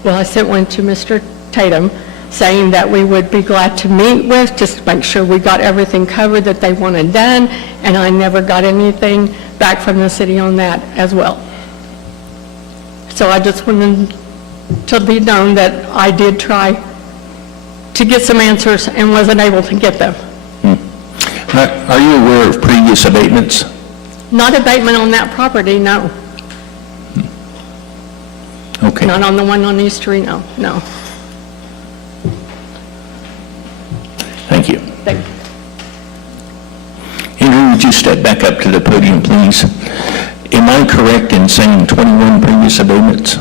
I sent one to Mr. Tatum saying that we would be glad to meet with, just to make sure we got everything covered that they wanted done, and I never got anything back from the city on that as well. So I just wanted to be known that I did try to get some answers and wasn't able to get them. Are you aware of previous abatements? Not abatement on that property, no. Okay. Not on the one on East Reno, no. Thank you. Thank you. Andrew, would you step back up to the podium, please? Am I correct in saying 21 previous abatements?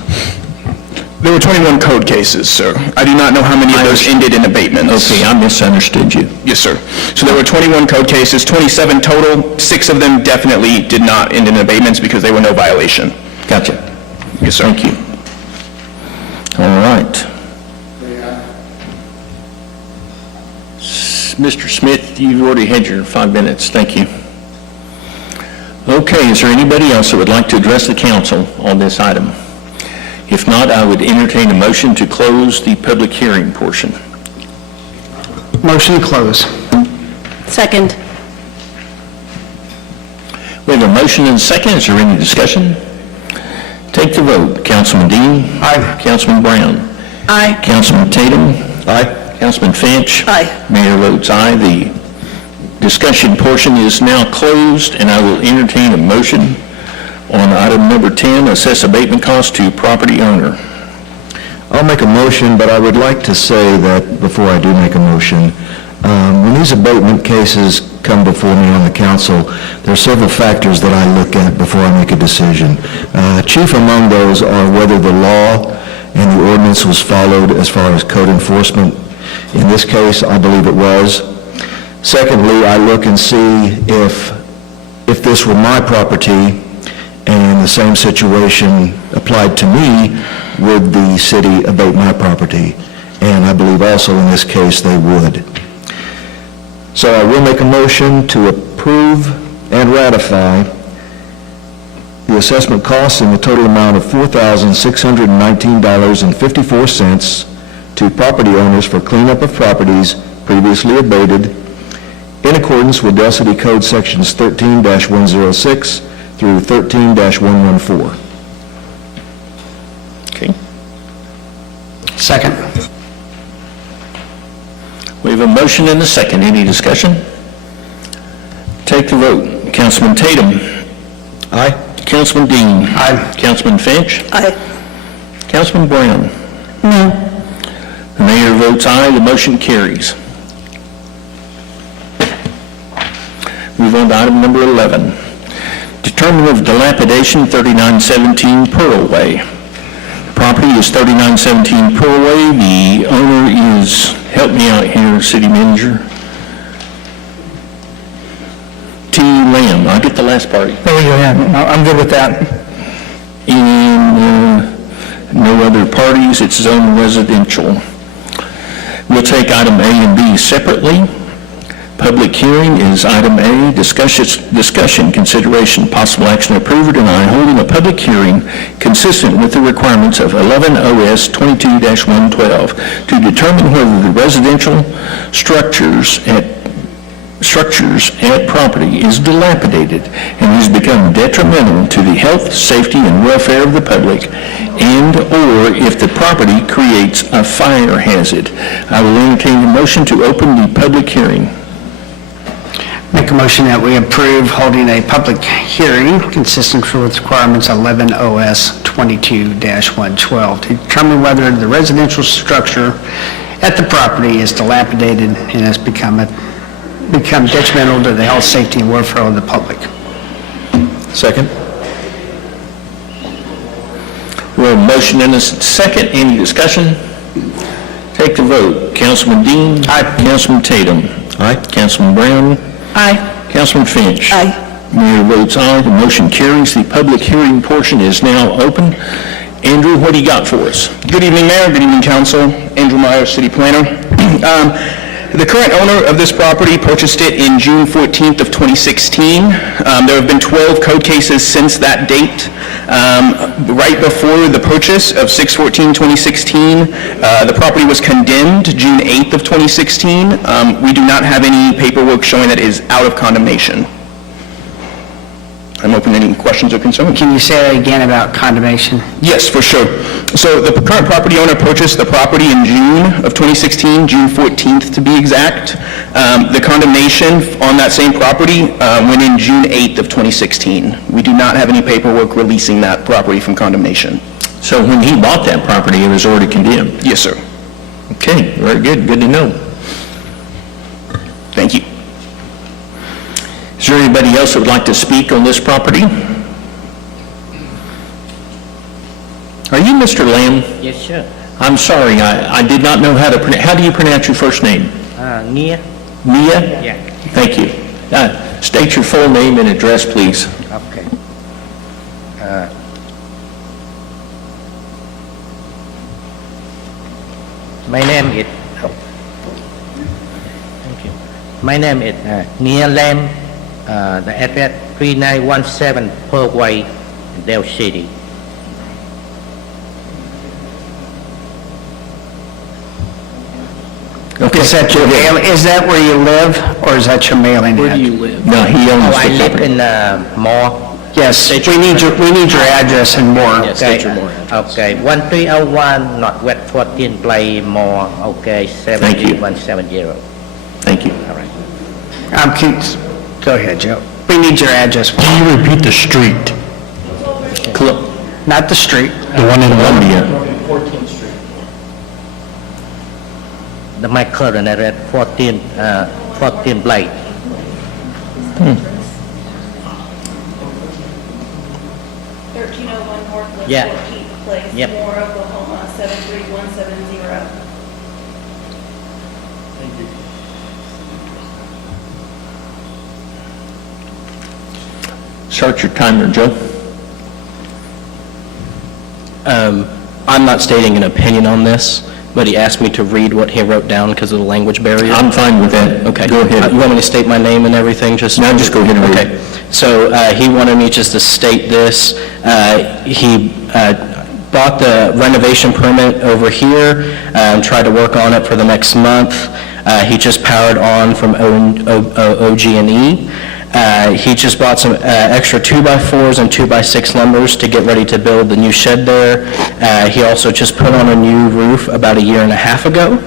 There were 21 code cases, sir. I do not know how many of those ended in abatements. Okay, I misunderstood you. Yes, sir. So there were 21 code cases, 27 total. 6 of them definitely did not end in abatements because they were no violation. Gotcha. Yes, sir. Thank you. All right. Mr. Smith, you've already had your 5 minutes. Thank you. Okay, is there anybody else that would like to address the council on this item? If not, I would entertain a motion to close the public hearing portion. Motion to close. Second. We have a motion and a second. Is there any discussion? Take the vote. Councilman Dean. Aye. Councilman Brown. Aye. Councilman Tatum. Aye. Councilman Finch. Aye. Mayor votes aye. The discussion portion is now closed, and I will entertain a motion on item number 10, assess abatement cost to property owner. I'll make a motion, but I would like to say that before I do make a motion, when these abatement cases come before me on the council, there are several factors that I look at before I make a decision. Chief among those are whether the law and the ordinance was followed as far as code enforcement. In this case, I believe it was. Secondly, I look and see if this were my property and the same situation applied to me, would the city abate my property? And I believe also in this case they would. So I will make a motion to approve and ratify the assessment costs in the total amount of $4,619.54 to property owners for cleanup of properties previously abated in accordance with Del City Code Sections 13-106 through 13-114. Okay. Second. We have a motion and a second. Any discussion? Take the vote. Councilman Tatum. Aye. Councilman Dean. Aye. Councilman Finch. Aye. Councilman Brown. No. The mayor votes aye. The motion carries. Move on to item number 11. Determinant of dilapidation, 3917 Pearl Way. The property is 3917 Pearl Way. The owner is, help me out here, city manager. T. Lamb. I get the last part. There we go, yeah, I'm good with that. And no other parties. It's zone residential. We'll take item A and B separately. Public hearing is item A, discussion, consideration, possible action, approve or deny holding a public hearing consistent with the requirements of 11 OS 22-112 to determine whether the residential structures at property is dilapidated and has become detrimental to the health, safety, and welfare of the public, and/or if the property creates a fire hazard. I will entertain a motion to open the public hearing. Make a motion that we approve holding a public hearing consistent with requirements 11 OS 22-112 to determine whether the residential structure at the property is dilapidated and has become detrimental to the health, safety, and welfare of the public. Second. We have a motion and a second. Any discussion? Take the vote. Councilman Dean. Aye. Councilman Tatum. Aye. Councilman Brown. Aye. Councilman Finch. Aye. Mayor votes aye. The motion carries. The public hearing portion is now open. Andrew, what do you got for us? Good evening, Mayor. Good evening, Council. Andrew Meyer, City Planner. The current owner of this property purchased it in June 14th of 2016. There have been 12 code cases since that date. Right before the purchase of 6/14/2016, the property was condemned June 8th of 2016. We do not have any paperwork showing that it is out of condemnation. I'm open to any questions or concerns. Can you say that again about condemnation? Yes, for sure. So the current property owner purchased the property in June of 2016, June 14th to be exact. The condemnation on that same property went in June 8th of 2016. We do not have any paperwork releasing that property from condemnation. So when he bought that property, it was already condemned? Yes, sir. Okay, very good. Good to know. Thank you. Is there anybody else that would like to speak on this property? Are you Mr. Lamb? Yes, sir. I'm sorry, I did not know how to pronounce. How do you pronounce your first name? Nia? Nia? Yeah. Thank you. State your full name and address, please. Okay. My name is... Thank you. My name is Nia Lam. The address 3917 Pearl Way, Del City. Okay. Is that where you live, or is that your mailing address? Where do you live? No, he owns I the live property. in the mall. Yes, we need your address and more. Yeah, state your more. Okay, 1301 Northwest 14 Play More, okay, Thank you. 70170. Thank you. All right. Go ahead, Joe. We need your address. Can you repeat the street? Not the street. The one in Columbia. The my current address 14 Blake. 1301 Northwest Yeah. 14th Place, Yep. Moore, Oklahoma, 73170. Start your timer, Joe. I'm not stating an opinion on this, but he asked me to read what he wrote down because of the language barrier. I'm fine with that. Okay. Go ahead. You want me to state my name and everything, just? No, just go ahead and read. Okay. So he wanted me just to state this. He bought the renovation permit over here, tried to work on it for the next month. He just powered on from OG&E. He just bought some extra 2x4s and 2x6 lumbers to get ready to build the new shed there. He also just put on a new roof about a year and a half ago.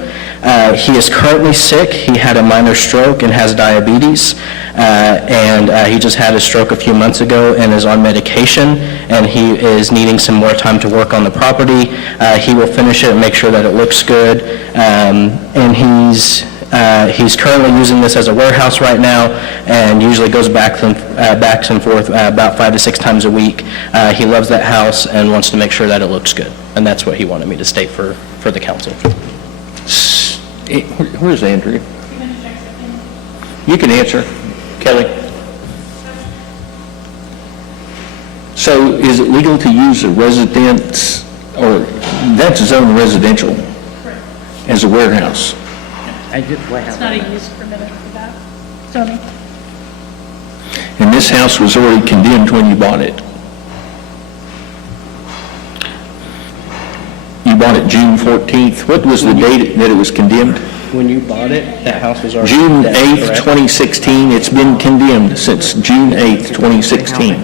He is currently sick. He had a minor stroke and has diabetes. And he just had a stroke a few months ago and is on medication, and he is needing some more time to work on the property. He will finish it and make sure that it looks good. And he's currently using this as a warehouse right now, and usually goes back and forth about 5 to 6 times a week. He loves that house and wants to make sure that it looks good, and that's what he wanted me to state for the council. Where's Andrew? You can answer. Kelly? So is it legal to use a residence, or that's zone residential, as a warehouse? It's not a use permitted for that zoning. And this house was already condemned when you bought it? You bought it June 14th. What was the date that it was condemned? When you bought it, that house was already... June dead, 8th, correct? 2016. It's been condemned since June 8th, 2016.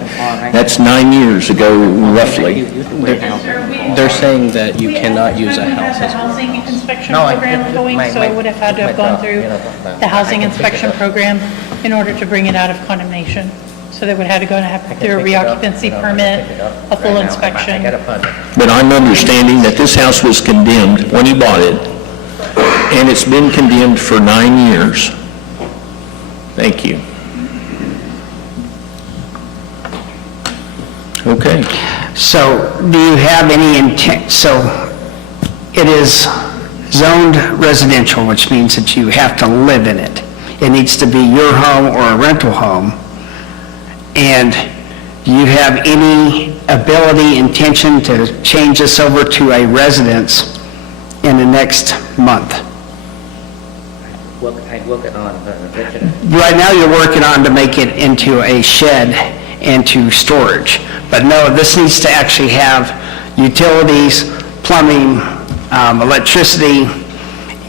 That's 9 years ago, roughly. They're saying that you cannot use a house The as... housing inspection program going, so it would have had to have gone through the housing inspection program in order to bring it out of condemnation. So they would have to go and have through a reoccupancy permit, a full inspection. But I'm understanding that this house was condemned when you bought it, and it's been condemned for 9 years. Thank you. Okay. So do you have any intent, so it is zoned residential, which means that you have to live in it. It needs to be your home or a rental home. And do you have any ability, intention to change this over to a residence in the next month? I'm working on residence. Right now, you're working on to make it into a shed and to storage. But no, this needs to actually have utilities, plumbing, electricity,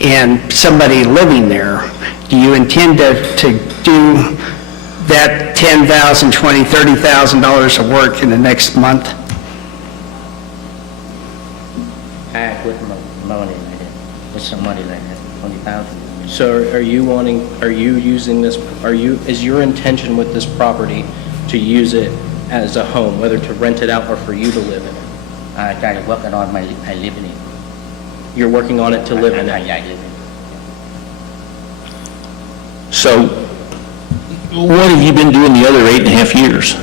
and somebody living there. Do you intend to do that $10,000, $20,000, $30,000 of work in the next month? I put money like that. Put some money like that, 20,000. So are you using this, is your intention with this property to use it as a home, whether to rent it out or for you to live in it? I try working on I live in it. You're working on it to live in I it? live in it. So what have you been doing the other 8.5 years?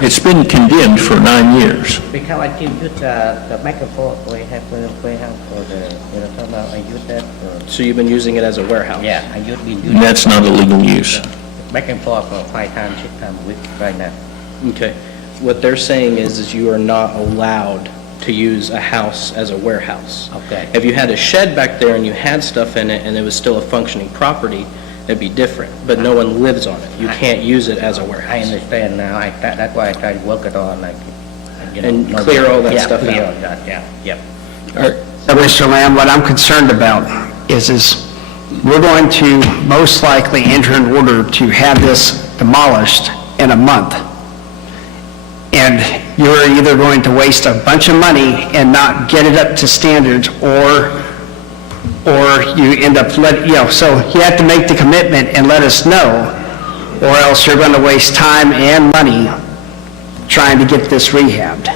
It's been condemned for 9 years. Because I can use the microphone, we have for the, I use that. So you've been using it as a warehouse? Yeah, I use been using. And that's not a legal use. Back and forth for 5 times, 6 times a week right now. Okay. What they're saying is you are not allowed to use a house as a warehouse. Okay. If you had a shed back there and you had stuff in it and it was still a functioning property, it'd be different, but no one lives on it. You can't use it as a warehouse. I understand now, that's why I try to work it on, like, you know. And clear all that stuff Yeah, clear out. all that, yeah, yep. So, Mr. Lamb, what I'm concerned about is we're going to most likely enter an order to have this demolished in a month. And you're either going to waste a bunch of money and not get it up to standards, or you end up so you have to make the commitment and let us know, or else you're going to waste time and money trying to get this rehabbed.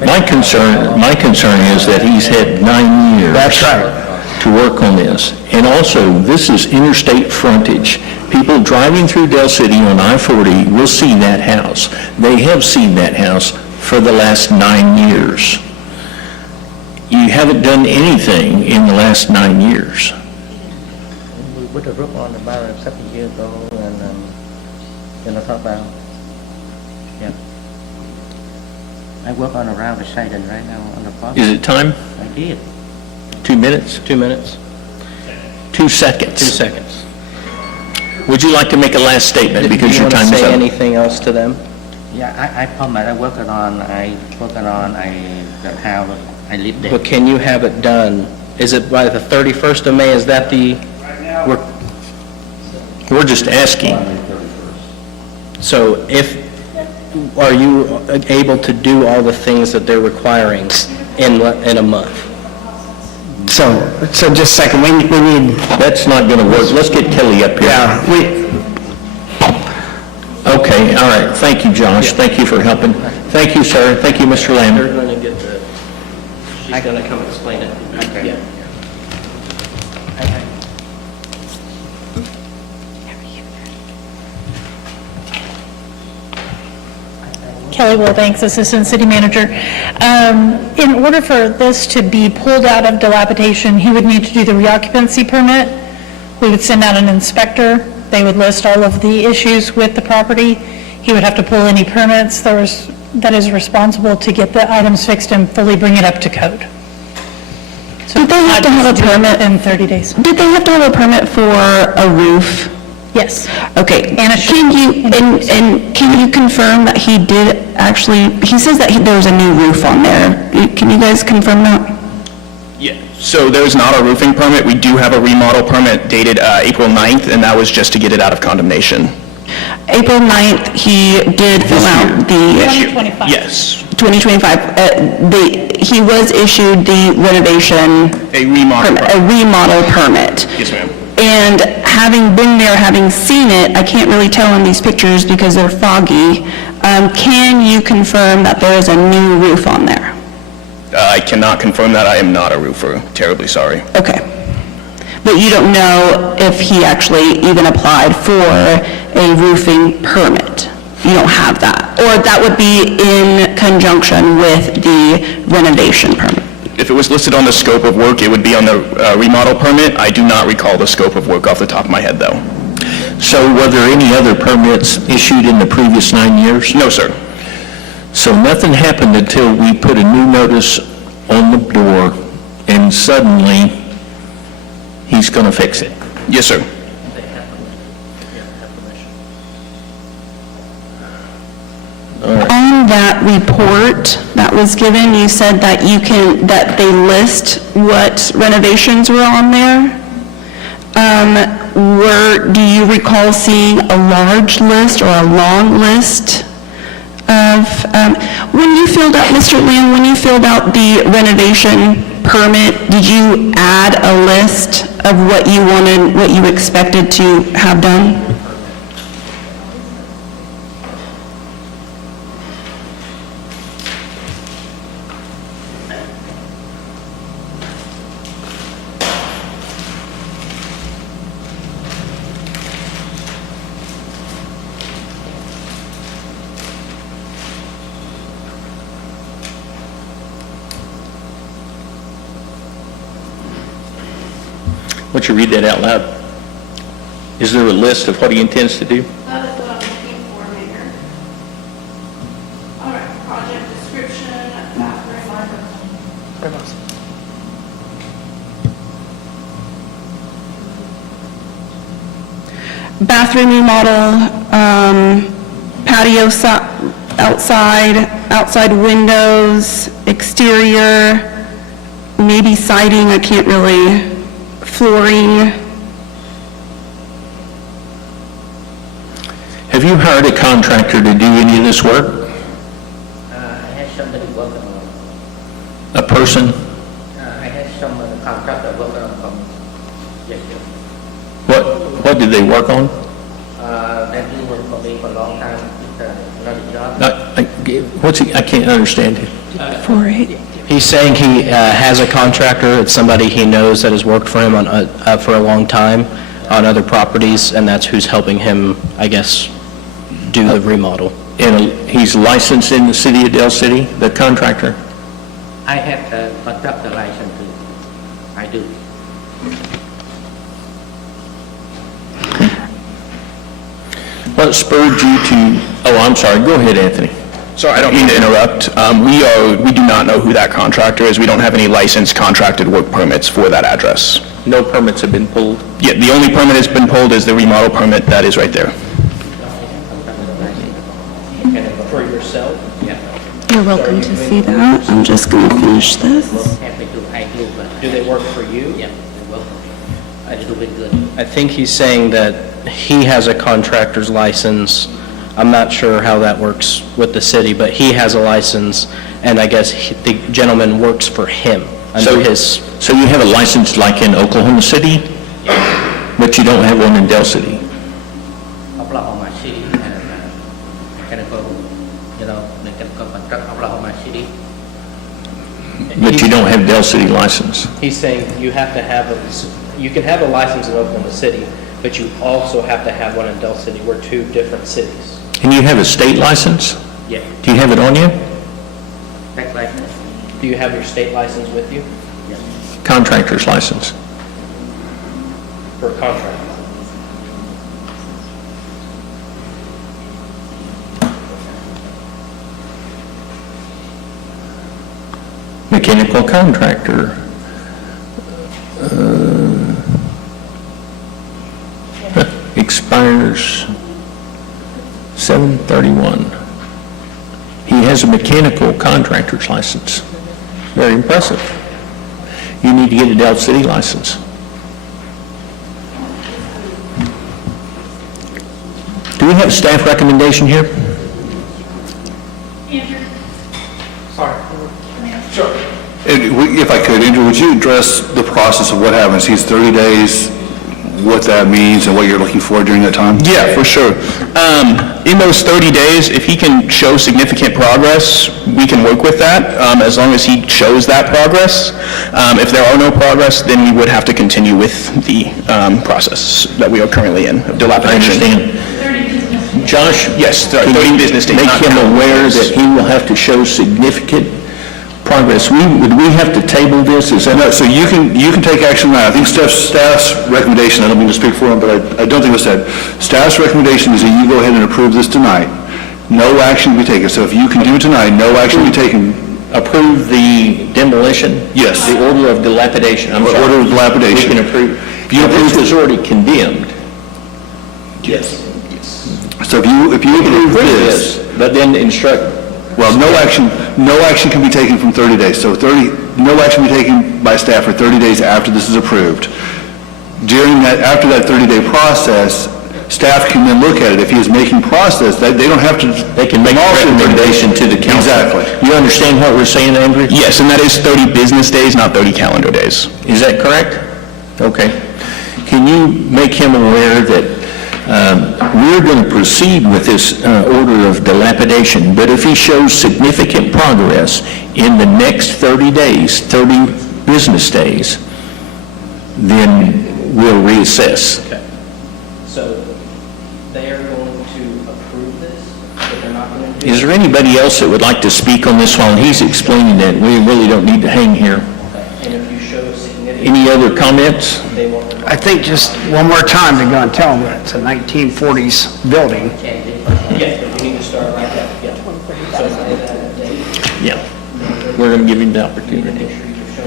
My concern is that he's had 9 years. That's right. To work on this. And also, this is interstate frontage. People driving through Dell City on I-40 will see that house. They have seen that house for the last 9 years. You haven't done anything in the last 9 years. We put a roof on about a couple of years ago, and talk about, yeah. I work on around the site and right now on the project. Is it time? I did. 2 minutes? 2 minutes. 2 seconds. 2 seconds. Would you like to make a last statement because your time is Do you want to say up? anything else to them? Yeah, I promise. I how I live there. But can you have it done? Is it by the 31st of May? Is that the? We're just asking. So are you able to do all the things that they're requiring in a month? So just a second, we need... That's not going to work. Let's get Kelly up here. Yeah, Okay, all right. Thank you, Josh. Thank you for helping. Thank you, sir. Thank you, Mr. They're Lambert. going to get she's going to come explain it. Okay. Yeah. Kelly Wilbanks, Assistant City Manager. In order for this to be pulled out of dilapidation, he would need to do the reoccupancy permit. We would send out an inspector. They would list all of the issues with the property. He would have to pull any permits that is responsible to get the items fixed and fully bring it up to code. So Did they have to have a permit? in 30 days? Did they have to have a permit for a roof? Yes. Okay. And a Can you confirm that he did actually, he says that there was a new roof on there. Can you guys confirm that? Yeah, so there's not a roofing permit. We do have a remodel permit dated April 9th, and that was just to get it out of condemnation. April 9th, he did fill out the... 2025. Yes. 2025. He was issued the renovation... A remodel permit. A remodel permit. Yes, ma'am. And having been there, having seen it, I can't really tell in these pictures because they're foggy. Can you confirm that there is a new roof on there? I cannot confirm that. I am not a roofer. Terribly sorry. Okay. But you don't know if he actually even applied for a roofing permit? You don't have that? Or that would be in conjunction with the renovation permit? If it was listed on the scope of work, it would be on the remodel permit. I do not recall the scope of work off the top of my head, though. So were there any other permits issued in the previous 9 years? No, sir. So nothing happened until we put a new notice on the door, and suddenly, he's going to fix it. Yes, sir. On that report that was given, you said that that they list what renovations were on there. Do you recall seeing a large list or a long list of, when you filled out, Mr. Lamb, when you filled out the renovation permit, did you add a list of what you wanted, what you expected to have done? Why don't you read that out loud? Is there a list of what he intends to do? That is what I'm looking for, Mayor. All right, project description, bathroom, bathroom remodel, patio outside windows, exterior, maybe siding, I can't really, flooring. Have you hired a contractor to do any of this work? I had somebody working on, A person? I had some contractor working on from, yes, yes. What did they work on? They've been working for me for a long time, it's another job. I can't understand it. He's saying he has a contractor, it's somebody he knows that has worked for him on, for a long time on other properties, and that's who's helping him, I guess, do the remodel. And he's licensed in the city of Dale City, the contractor? I have the contractor license too. I do. What spurred you to, I'm sorry, go ahead, Anthony. Sorry, I don't mean to interrupt. We do not know who that contractor is. We don't have any licensed contracted work permits for that address. No permits have been pulled? Yeah, the only permit that's been pulled is the remodel permit that is right there. For yourself? Yeah. You're welcome to see that. I'm just going to finish this. Happy to, I do, but. Do they work for you? Yeah, they're welcome. I do it good. I think he's saying that he has a contractor's license. I'm not sure how that works with the city, but he has a license, and I guess the gentleman works for him under his... So you have a license like in Oklahoma City, but you don't have one in Dale City? Oklahoma City, mechanical, mechanical contract, Oklahoma City. But you don't have Dale City license? He's saying you have to have you can have a license in Oklahoma City, but you also have to have one in Dale City. We're two different cities. And you have a state license? Yeah. Do you have it on you? Tech license? Do you have your state license with you Yes. Contractor's license? for contract? Mechanical contractor. Expires 7/31. He has a mechanical contractor's license. Very impressive. You need to get a Dale City license. Do we have staff recommendation here? If I could, Andrew, would you address the process of what happens? He's 30 days, what that means and what you're looking for during that time? Yeah, for sure. In those 30 days, if he can show significant progress, we can work with that, as long as he shows that progress. If there are no progress, then we would have to continue with the process that we are currently in, of dilapidation. I understand. Josh? Yes, can 30 you business days. Make not him calendar aware days. that he will have to show significant progress. Would we have to table this? Is that? No, so you can take action now. I think staff's recommendation, I don't mean to speak for him, but I don't think it was said. Staff's recommendation is that you go ahead and approve this tonight. No action will be taken. So if you can do it tonight, no action will be taken. Approve the demolition? Yes. The order of dilapidation, I'm sorry. Order of dilapidation. We can approve. You approve This was already condemned. Yes. So if you approve this, But then instruct, well, no action can be taken from 30 days. So no action will be taken by staff for 30 days after this is approved. After that 30-day process, staff can then look at it. If he is making progress, they don't have to. they can make a recommendation to the council. Exactly. You understand what we're saying, Andrew? Yes, and that is 30 business days, not 30 calendar days. Is that correct? Okay. Can you make him aware that we're going to proceed with this order of dilapidation, but if he shows significant progress in the next 30 days, 30 business days, then we'll reassess. Okay. So they are going to approve this, but they're not going to do... Is there anybody else that would like to speak on this while he's explaining that? We really don't need to hang here. And if you show significant... Any other comments? They won't... I think just one more time to go and tell them that it's a 1940s building. Yes, but you need to start right there, yeah. Yeah. We're going to give him the opportunity.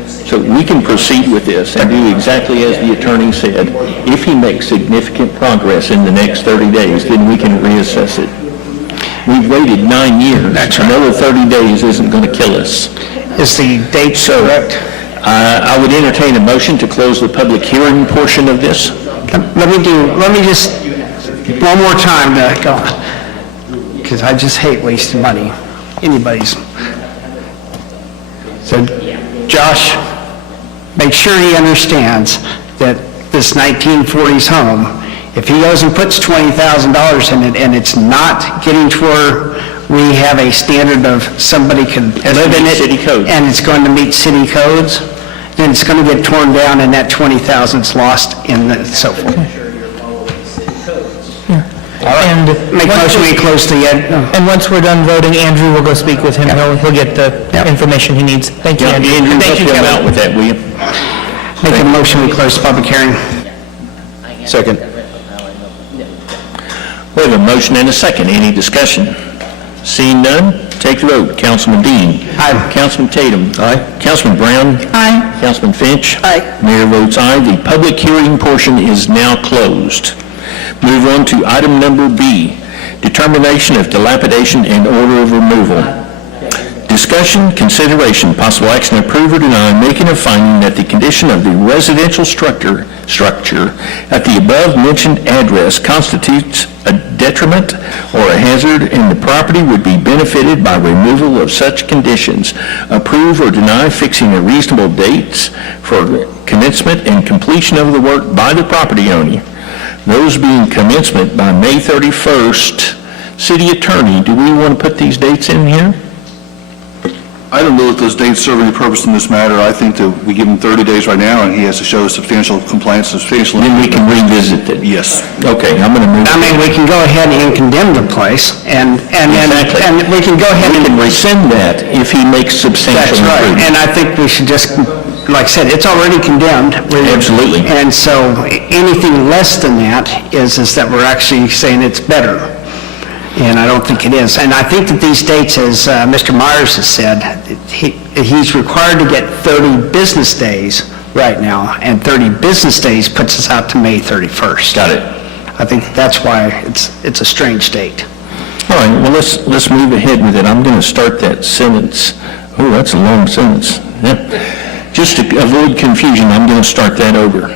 So we can proceed with this and do exactly as the attorney said. If he makes significant progress in the next 30 days, then we can reassess it. We've waited 9 years. That's right. Another 30 days isn't going to kill us. Is the date correct? I would entertain a motion to close the public hearing portion of this. Let me just, one more time to go. because I just hate wasting money, anybody's. So Josh, make sure he understands that this 1940s home, if he goes and puts $20,000 in it and it's not getting to where we have a standard of somebody can live in it. City code. And it's going to meet city codes, then it's going to get torn down and that 20,000's lost in the, so forth. And Make motion we close the, And once we're done voting, Andrew will go speak with him. He'll get the information he needs. Thank you, Yeah, Andrew. Andrew, Thank help you, him Kelly. out with that, will you? make a motion we close the public hearing. Second. We have a motion and a second. Any discussion? Seeing none, take the vote. Councilman Dean. Aye. Councilman Tatum. Aye. Councilman Brown. Aye. Councilman Finch. Aye. Mayor votes aye. The public hearing portion is now closed. Move on to item number B, determination of dilapidation and order of removal. Discussion, consideration, possible action, approve or deny making a finding that the condition of the residential structure at the above-mentioned address constitutes a detriment or a hazard and the property would be benefited by removal of such conditions. Approve or deny fixing a reasonable dates for commencement and completion of the work by the property owner. Those being commencement by May 31st. City Attorney, do we want to put these dates in here? I don't know if those dates serve any purpose in this matter. I think that we give him 30 days right now, and he has to show substantial compliance, substantial... Then we can revisit it. Yes. Okay, I'm going to move... I mean, we can go ahead and condemn the place, and Exactly. and we can go ahead We and... can rescind that if he makes substantial That's right, improvement. and I think we should just, like I said, it's already condemned. Absolutely. And so anything less than that is that we're actually saying it's better. And I don't think it is. And I think that these dates, as Mr. Myers has said, he's required to get 30 business days right now, and 30 business days puts us out to May 31st. Got it. I think that's why it's a strange date. All right, well, let's move ahead with it. I'm going to start that sentence. Oh, that's a long sentence. Yeah. Just to avoid confusion, I'm going to start that over.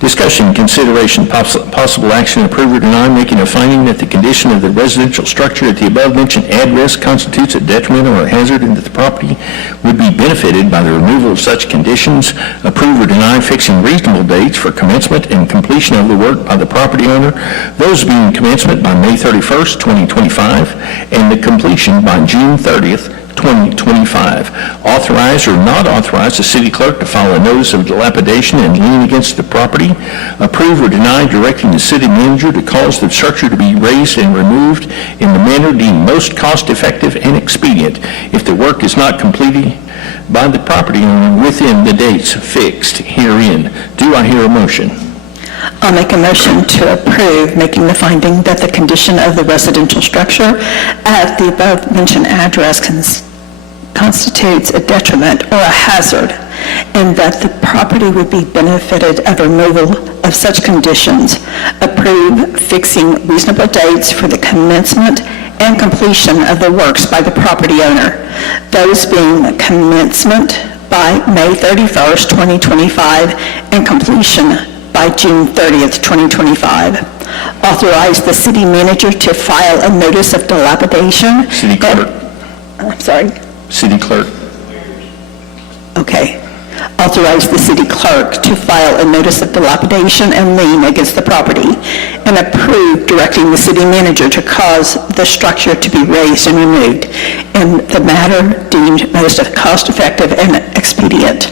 Discussion, consideration, possible action, approve or deny making a finding that the condition of the residential structure at the above-mentioned address constitutes a detriment or a hazard and that the property would be benefited by the removal of such conditions. Approve or deny fixing reasonable dates for commencement and completion of the work by the property owner, those being commencement by May 31st, 2025, and the completion by June 30th, 2025. Authorize or not authorize the city clerk to file a notice of dilapidation and lien against the property. Approve or deny directing the city manager to cause the structure to be raised and removed in the manner deemed most cost-effective and expedient if the work is not completed by the property owner within the dates fixed herein. Do I hear a motion? I'll make a motion to approve making the finding that the condition of the residential structure at the above-mentioned address constitutes a detriment or a hazard, and that the property would be benefited of removal of such conditions. Approve fixing reasonable dates for the commencement and completion of the works by the property owner, those being commencement by May 31st, 2025, and completion by June 30th, 2025. Authorize the city manager to file a notice of dilapidation. City clerk. I'm sorry. City clerk. Okay. Authorize the city clerk to file a notice of dilapidation and lien against the property, and approve directing the city manager to cause the structure to be raised and removed in the manner deemed most cost-effective and expedient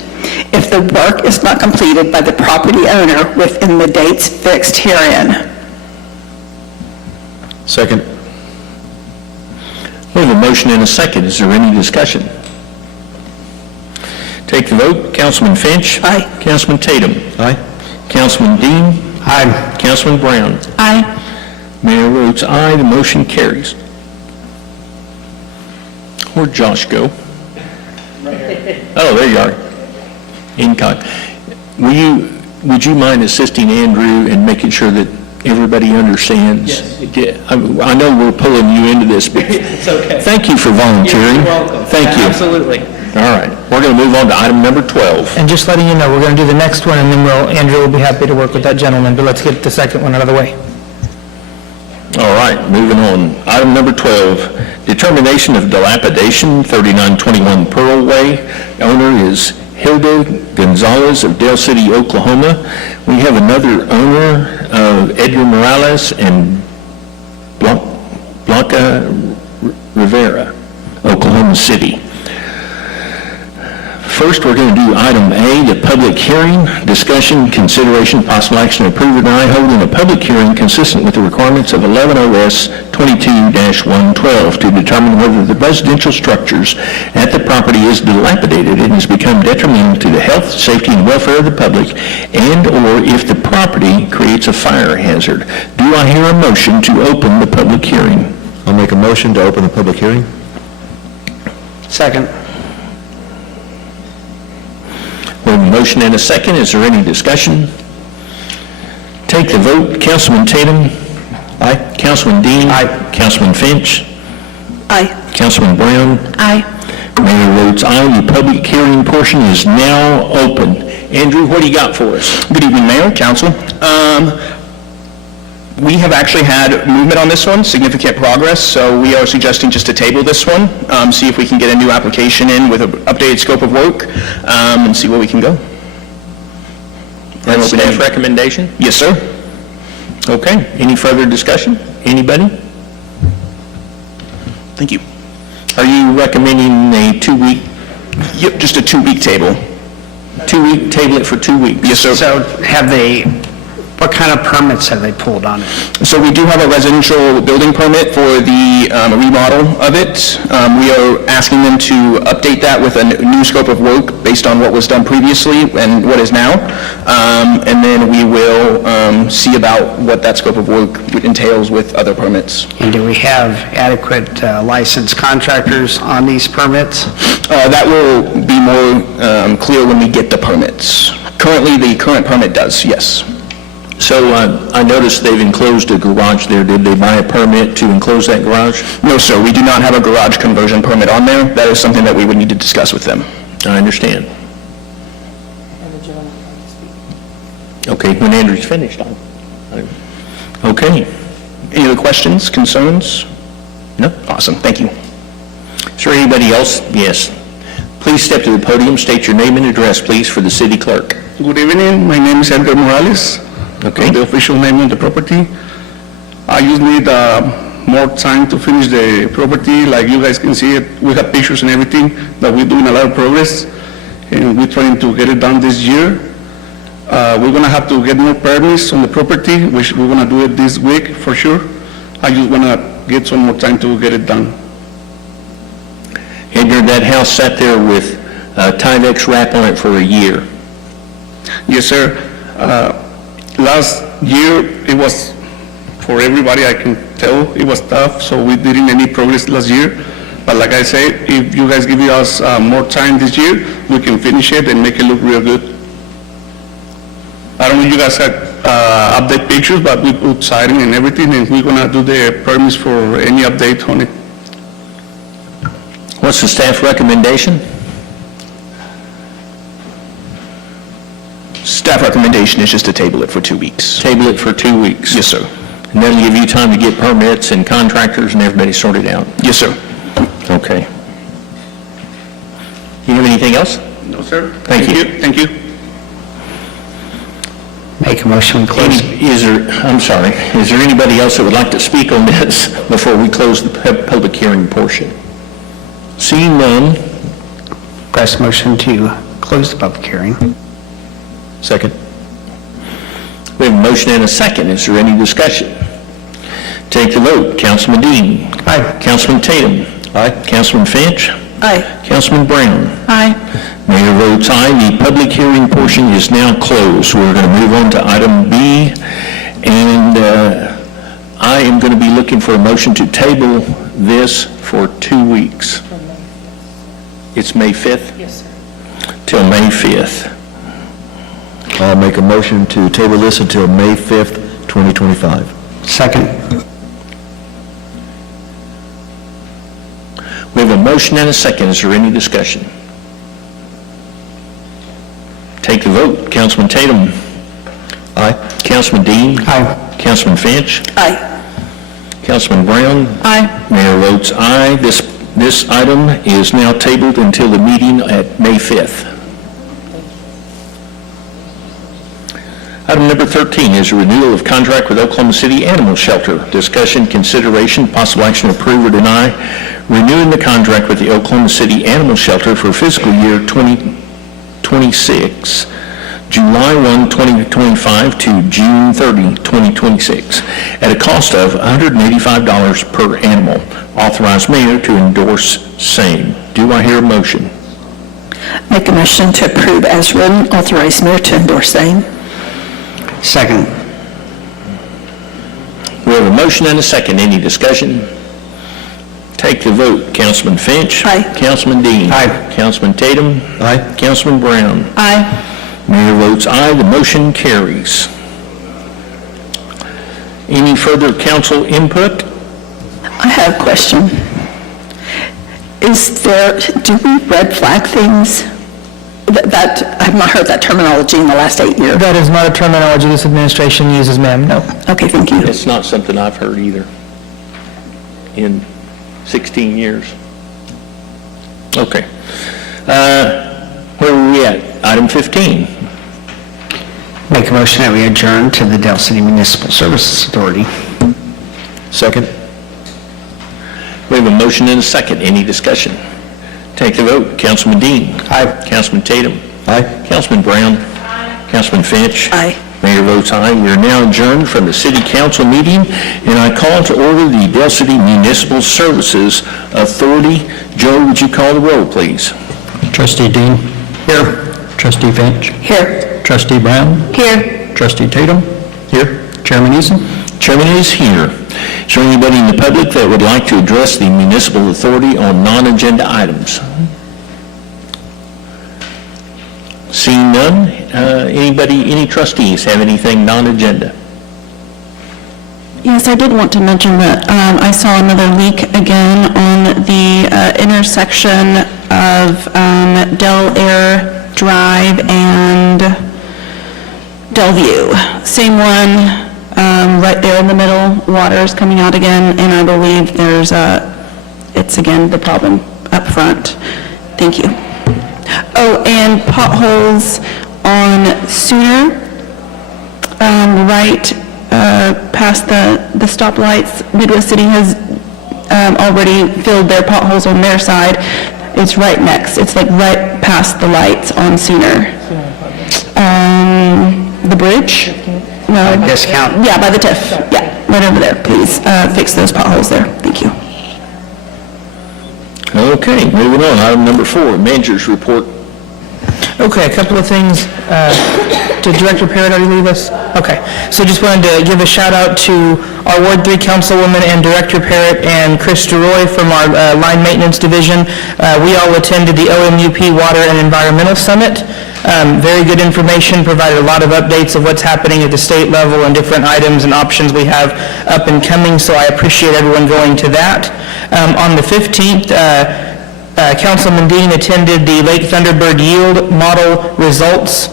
if the work is not completed by the property owner within the dates fixed herein. Second. We have a motion and a second. Is there any discussion? Take the vote. Councilman Finch. Aye. Councilman Tatum. Aye. Councilman Dean. Aye. Councilman Brown. Aye. Mayor votes aye. The motion carries. Where'd Josh go? Oh, there you are. Incog. Would you mind assisting Andrew in making sure that everybody understands? Yes. I know we're pulling you into this, but It's okay. thank you for volunteering. You're welcome. Thank you. Absolutely. All right, we're going to move on to item number 12. And just letting you know, we're going to do the next one, and then Andrew will be happy to work with that gentleman, but let's get the second one out of the way. All right, moving on. Item number 12, determination of dilapidation, 3921 Pearl Way. Owner is Hilda Gonzalez of Dale City, Oklahoma. We have another owner, Edgar Morales and Blanca Rivera, Oklahoma City. First, we're going to do item A, the public hearing, discussion, consideration, possible action, approve or deny holding a public hearing consistent with the requirements of 11 OS 22-112 to determine whether the residential structures at the property is dilapidated and has become detrimental to the health, safety, and welfare of the public, and/or if the property creates a fire hazard. Do I hear a motion to open the public hearing? I'll make a motion to open the public hearing. Second. We have a motion and a second. Is there any discussion? Take the vote. Councilman Tatum? Aye. Councilman Dean? Aye. Councilman Finch? Aye. Councilman Brown? Aye. Mayor votes aye. The public hearing portion is now open. Andrew, what do you got for us? Good evening, Mayor, Council. We have actually had movement on this one, significant progress, so we are suggesting just to table this one, see if we can get a new application in with an updated scope of work, and see where we can go. That's staff recommendation? Yes, sir. Okay. Any further discussion? Anybody? Thank you. Are you recommending a 2-week? Yep, just a 2-week table. 2-week, table it for 2 weeks? Yes, sir. So have they, what kind of permits have they pulled on it? So we do have a residential building permit for the remodel of it. We are asking them to update that with a new scope of work based on what was done previously and what is now. And then we will see about what that scope of work entails with other permits. And do we have adequate licensed contractors on these permits? That will be more clear when we get the permits. Currently, the current permit does, yes. So I noticed they've enclosed a garage there. Did they buy a permit to enclose that garage? No, sir. We do not have a garage conversion permit on there. That is something that we would need to discuss with them. I understand. Okay, when Andrew's finished. Okay. Any other questions, concerns? No? Awesome. Thank you. Is there anybody else? Yes. Please step to the podium. State your name and address, please, for the city clerk. Good evening, my name is Edgar Morales. Okay. The official name of the property. I just need more time to finish the property. Like you guys can see it, we have pictures and everything, that we're doing a lot of progress, and we're trying to get it done this year. We're gonna have to get more permits on the property, which we're gonna do it this week for sure. I just wanna get some more time to get it done. Edgar, that house sat there with Tyvek wrap on it for a year. Yes, sir. Last year, it was, for everybody, I can tell, it was tough, so we didn't any progress last year. But like I said, if you guys give us more time this year, we can finish it and make it look real good. I don't know if you guys had update pictures, but we put siding and everything, and we're gonna do the permits for any update on it. What's the staff recommendation? Staff recommendation is just to table it for 2 weeks. Table it for 2 weeks? Yes, sir. And that'll give you time to get permits and contractors and everybody sorted out? Yes, sir. Okay. You have anything else? No, sir. Thank you. Thank you. Make a motion, close. Is there anybody else that would like to speak on this before we close the public hearing portion? Seeing none. Press motion to close the public hearing. Second. We have a motion and a second. Is there any discussion? Take the vote. Councilman Dean. Aye. Councilman Tatum. Aye. Councilman Finch. Aye. Councilman Brown. Aye. Mayor votes aye. The public hearing portion is now closed. We're going to move on to item B, and I am going to be looking for a motion to table this for 2 weeks. It's May 5th? Yes, sir. Till May 5th. I'll make a motion to table this until May 5th, 2025. Second. We have a motion and a second. Is there any discussion? Take the vote. Councilman Tatum. Aye. Councilman Dean. Aye. Councilman Finch. Aye. Councilman Brown? Aye. Mayor votes aye. This item is now tabled until the meeting at May 5th. Item number 13 is a renewal of contract with Oklahoma City Animal Shelter. Discussion, consideration, possible action, approve or deny renewing the contract with the Oklahoma City Animal Shelter for fiscal year 2026, July 1, 2025 to June 30, 2026, at a cost of $185 per animal. Authorize mayor to endorse same. Do I hear a motion? Make a motion to approve as written, authorize mayor to endorse same. Second. We have a motion and a second. Any discussion? Take the vote. Councilman Finch. Aye. Councilman Dean. Aye. Councilman Tatum. Aye. Councilman Brown. Aye. Mayor votes aye. The motion carries. Any further council input? I have a question. Do we red flag things? I've not heard that terminology in the last 8 years. That is not a terminology this administration uses, ma'am, no. Okay, thank you. It's not something I've heard either in 16 years. Okay. Where are we at? Item 15. Make a motion that we adjourn to the Del City Municipal Services Authority. Second. We have a motion and a second. Any discussion? Take the vote. Councilman Dean. Aye. Councilman Tatum. Aye. Councilman Brown. Aye. Councilman Finch. Aye. Mayor votes aye. We are now adjourned from the city council meeting, and I call to order the Del City Municipal Services Authority. Joe, would you call the roll, please? Trustee Dean. Here. Trustee Finch. Here. Trustee Brown. Here. Trustee Tatum. Here. Chairman Eason. Chairman is here. Is there anybody in the public that would like to address the municipal authority on non-agenda items? Seeing none, any trustees have anything non-agenda? Yes, I did want to mention that I saw another leak again on the intersection of Del Air Drive and Delview. Same one, right there in the middle, water's coming out again, and I believe it's again the problem up front. Thank you. Oh, and potholes on Sooner, right past the stoplights. Midwest City has already filled their potholes on their side. It's right next. It's like right past the lights on Sooner. The bridge? No. Discount? Yeah, by the TIF. Yeah, right over there. Please fix those potholes there. Thank you. Okay, moving on. Item number 4, manager's report. Okay, a couple of things. Did Director Parrott already leave us? Okay, so just wanted to give a shout out to our Ward 3 Councilwoman and Director Parrott and Chris DeRoy from our Line Maintenance Division. We all attended the OMUP Water and Environmental Summit. Very good information, provided a lot of updates of what's happening at the state level and different items and options we have up and coming, so I appreciate everyone going to that. On the 15th, Councilman Dean attended the Lake Thunderbird Yield Model Results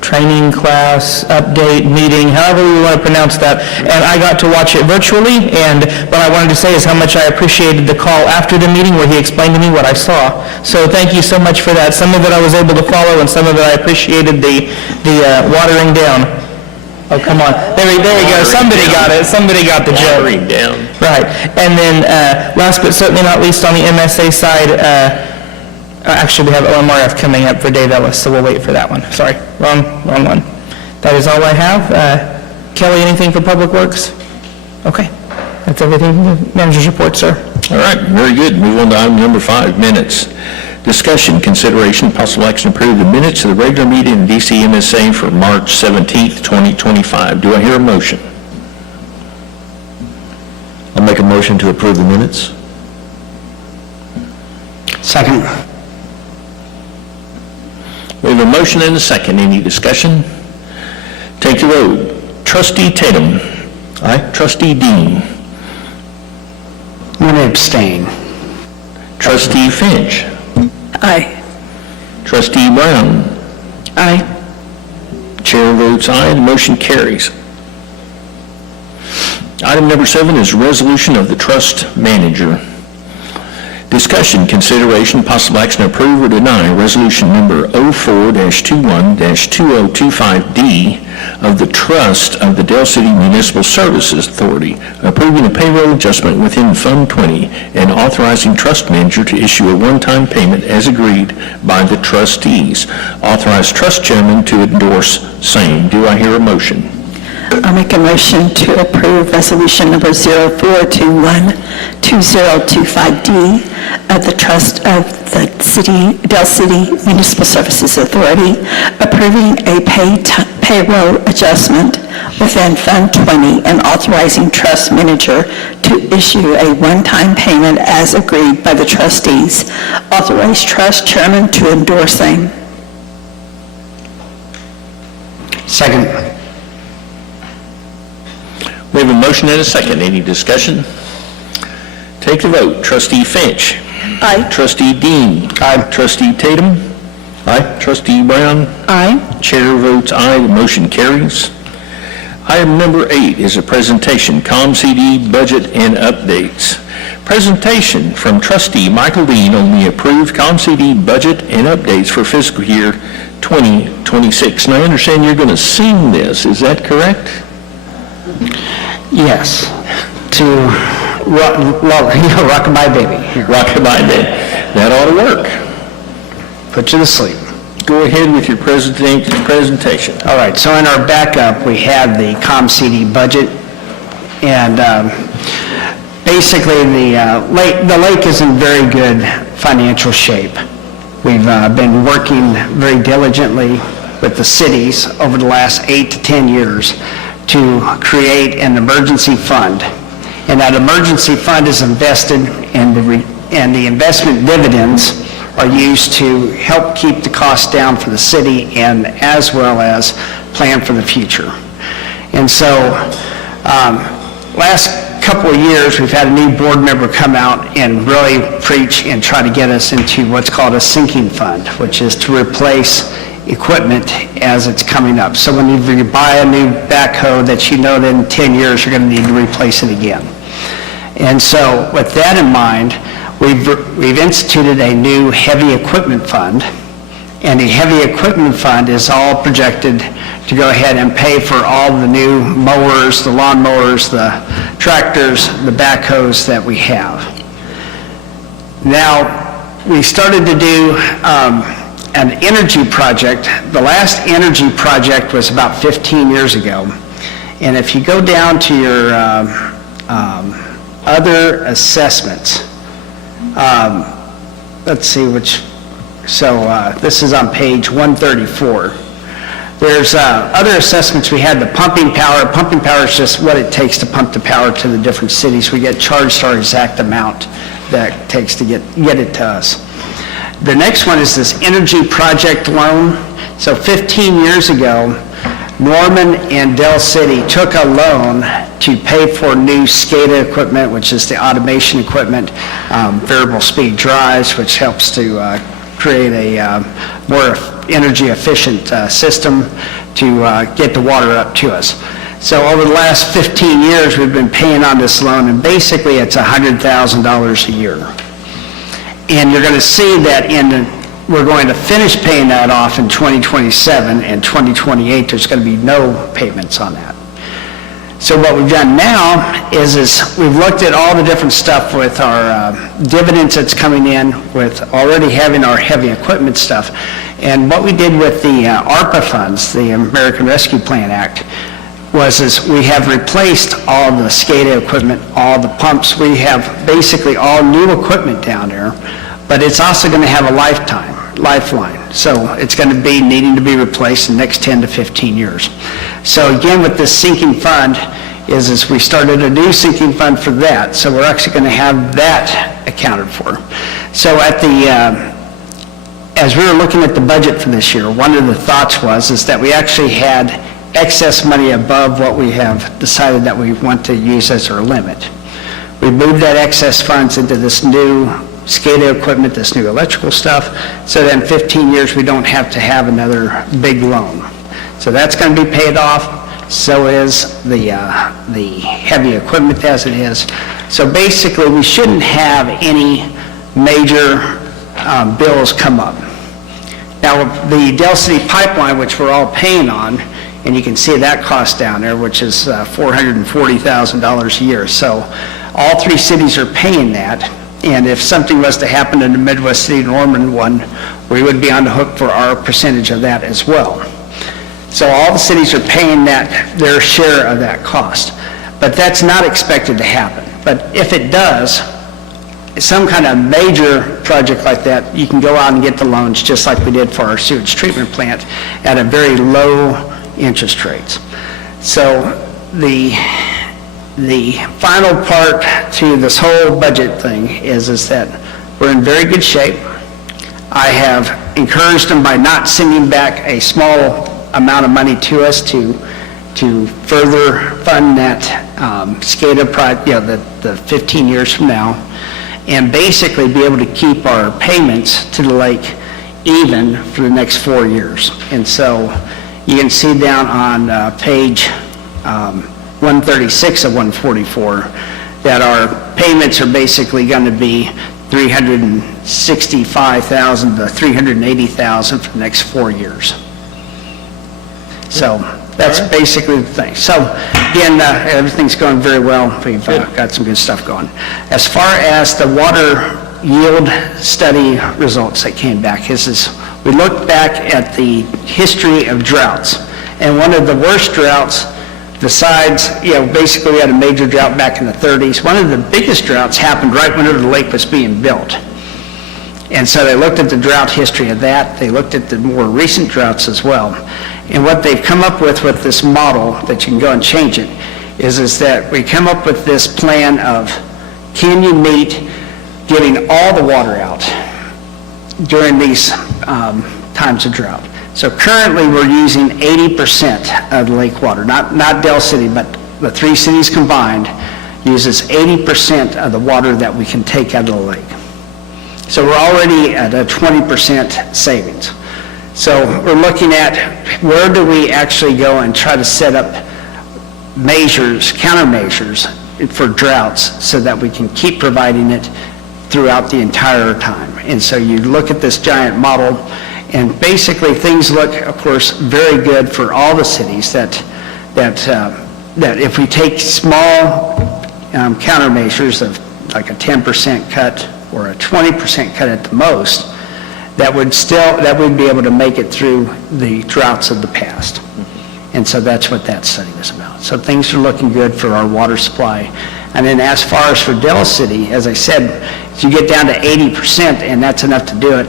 Training Class Update Meeting, however we want to pronounce that, and I got to watch it virtually, and what I wanted to say is how much I appreciated the call after the meeting where he explained to me what I saw. So thank you so much for that. Some of it I was able to follow, and some of it I appreciated the watering down. Oh, come on. There we go. Somebody got it. Somebody got the joke. Watering down. Right. And then, last but certainly not least, on the MSA side, actually, we have OMRF coming up for Dave Ellis, so we'll wait for that one. Sorry, wrong one. That is all I have. Kelly, anything for Public Works? Okay. That's everything from the manager's report, sir. All right, very good. Move on to item number 5, minutes. Discussion, consideration, possible action, approve the minutes of the regular meeting of DC MSA for March 17th, 2025. Do I hear a motion? I'll make a motion to approve the minutes. Second. We have a motion and a second. Any discussion? Take the vote. Trustee Tatum. Aye. Trustee Dean. I'm going to abstain. Trustee Finch. Aye. Trustee Brown. Aye. Chair votes aye. The motion carries. Item number 7 is resolution of the trust manager. Discussion, consideration, possible action, approve or deny resolution number 04-21-2025D of the Trust of the Dale City Municipal Services Authority, approving a payroll adjustment within Fund 20 and authorizing trust manager to issue a one-time payment as agreed by the trustees. Authorize trust chairman to endorse same. Do I hear a motion? I'll make a motion to approve resolution number 0421-2025D of the Trust of the Dale City Municipal Services Authority, approving a payroll adjustment within Fund 20 and authorizing trust manager to issue a one-time payment as agreed by the trustees. Authorize trust chairman to endorse same. Second. We have a motion and a second. Any discussion? Take the vote. Trustee Finch. Aye. Trustee Dean. Aye. Trustee Tatum. Aye. Trustee Brown. Aye. Chair votes aye. The motion carries. Item number 8 is a presentation, ComCD budget and updates. Presentation from Trustee Michael Dean on the approved ComCD budget and updates for fiscal year 2026. And I understand you're going to sing this. Is that correct? Yes, to Rockabye Baby. Rockabye Baby. That ought to work. Put you to sleep. Go ahead with your presentation. All right, so in our backup, we have the ComCD budget, and basically the lake is in very good financial shape. We've been working very diligently with the cities over the last 8 to 10 years to create an emergency fund. And that emergency fund is invested, and the investment dividends are used to help keep the costs down for the city and as well as plan for the future. And so, last couple of years, we've had a new board member come out and really preach and try to get us into what's called a sinking fund, which is to replace equipment as it's coming up. So when you buy a new backhoe that you know that in 10 years you're going to need to replace it again. And so with that in mind, we've instituted a new heavy equipment fund, and the heavy equipment fund is all projected to go ahead and pay for all the new mowers, the lawn mowers, the tractors, the backhoes that we have. Now, we started to do an energy project. The last energy project was about 15 years ago. And if you go down to your other assessments, let's see which, this is on page 134. There's other assessments. We had the pumping power. Pumping power is just what it takes to pump the power to the different cities. We get charged our exact amount that it takes to get it to us. The next one is this energy project loan. So 15 years ago, Norman and Dale City took a loan to pay for new SCADA equipment, which is the automation equipment, variable speed drives, which helps to create a more energy efficient system to get the water up to us. So over the last 15 years, we've been paying on this loan, and basically it's $100,000 a year. And you're going to see that we're going to finish paying that off in 2027, and 2028, there's going to be no payments on that. So what we've done now is we've looked at all the different stuff with our dividends that's coming in, with already having our heavy equipment stuff. And what we did with the ARPA funds, the American Rescue Plan Act, was we have replaced all the SCADA equipment, all the pumps. We have basically all new equipment down there, but it's also going to have a lifeline. So it's going to be needing to be replaced in the next 10 to 15 years. So again, with this sinking fund, is we started a new sinking fund for that. So we're actually going to have that accounted for. So as we were looking at the budget for this year, one of the thoughts is that we actually had excess money above what we have decided that we want to use as our limit. We moved that excess funds into this new SCADA equipment, this new electrical stuff, so that in 15 years we don't have to have another big loan. So that's going to be paid off. so is the heavy equipment as it is. So basically, we shouldn't have any major bills come up. Now, the Dell City pipeline, which we're all paying on, and you can see that cost down there, which is $440,000 a year. So all three cities are paying that, and if something was to happen in the Midwest City Norman one, we would be on the hook for our percentage of that as well. So all the cities are paying their share of that cost. But that's not expected to happen. But if it does, some kind of major project like that, you can go out and get the loans just like we did for our sewage treatment plant at a very low interest rates. So the final part to this whole budget thing is that we're in very good shape. I have encouraged them by not sending back a small amount of money to us to further fund that SCADA project, the 15 years from now, and basically be able to keep our payments to the lake even for the next 4 years. And so you can see down on page 136 of 144 that our payments are basically going to be $365,000 to $380,000 for the next 4 years. So that's basically the thing. So again, everything's going very well. We've got some good stuff going. As far as the water yield study results that came back, we looked back at the history of droughts. And one of the worst droughts, besides, basically we had a major drought back in the 30s. One of the biggest droughts happened right whenever the lake was being built. And so they looked at the drought history of that. They looked at the more recent droughts as well. And what they've come up with this model, that you can go and change it, is that we come up with this plan of, can you meet getting all the water out during these times of drought? So currently, we're using 80% of the lake water, not Dell City, but the three cities combined uses 80% of the water that we can take out of the lake. So we're already at a 20% savings. So we're looking at where do we actually go and try to set up measures, countermeasures for droughts so that we can keep providing it throughout the entire time. And so you look at this giant model, and basically things look, of course, very good for all the cities that if we take small countermeasures of like a 10% cut or a 20% cut at the most, that we'd be able to make it through the droughts of the past. And so that's what that study was about. So things are looking good for our water supply. And then as far as for Dell City, as I said, if you get down to 80%, and that's enough to do it,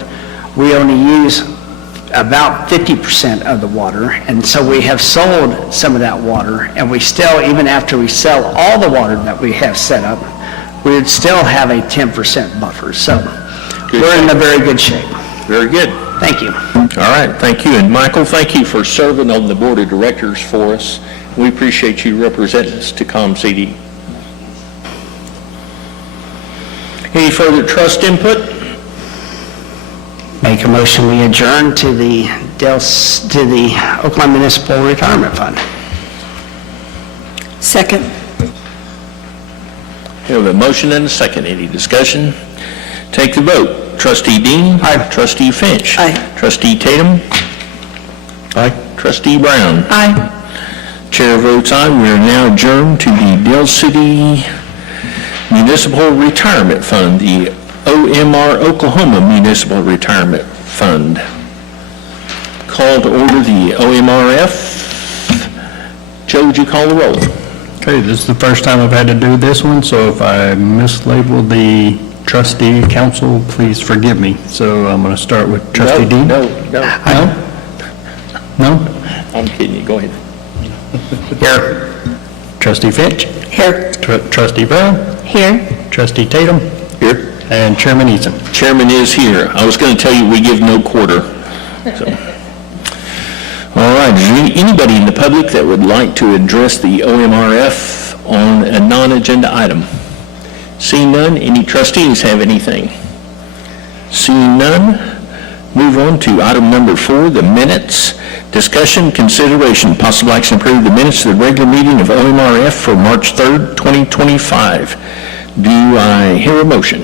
we only use about 50% of the water. And so we have sold some of that water, and we still, even after we sell all the water that we have set up, we would still have a 10% buffer. So we're in a very good shape. Very good. Thank you. All right, thank you. And Michael, thank you for serving on the board of directors for us. We appreciate you representing us to ComCD. Any further trust input? Make a motion, we adjourn to the Oklahoma Municipal Retirement Fund. Second. We have a motion and a second. Any discussion? Take the vote. Trustee Dean? Aye. Trustee Finch? Aye. Trustee Tatum? Aye. Trustee Brown? Aye. Chair votes aye. We are now adjourned to the Dell City Municipal Retirement Fund, the OMR Oklahoma Municipal Retirement Fund. Call to order the OMRF. Joe, would you call the roll? Okay, this is the first time I've had to do this one, so if I mislabeled the trustee council, please forgive me. So I'm going to start with trustee Dean. No. No? I'm kidding you. Go ahead. Here. Trustee Finch. Here. Trustee Brown. Here. Trustee Tatum. Here. And Chairman Eason. Chairman is here. I was going to tell you we give no quarter. So. All right, is there anybody in the public that would like to address the OMRF on a non-agenda item? Seeing none, any trustees have anything? Seeing none, Move on to item number 4, the minutes. Discussion, consideration, possible action to approve the minutes of the regular meeting of OMRF for March 3rd, 2025. Do I hear a motion?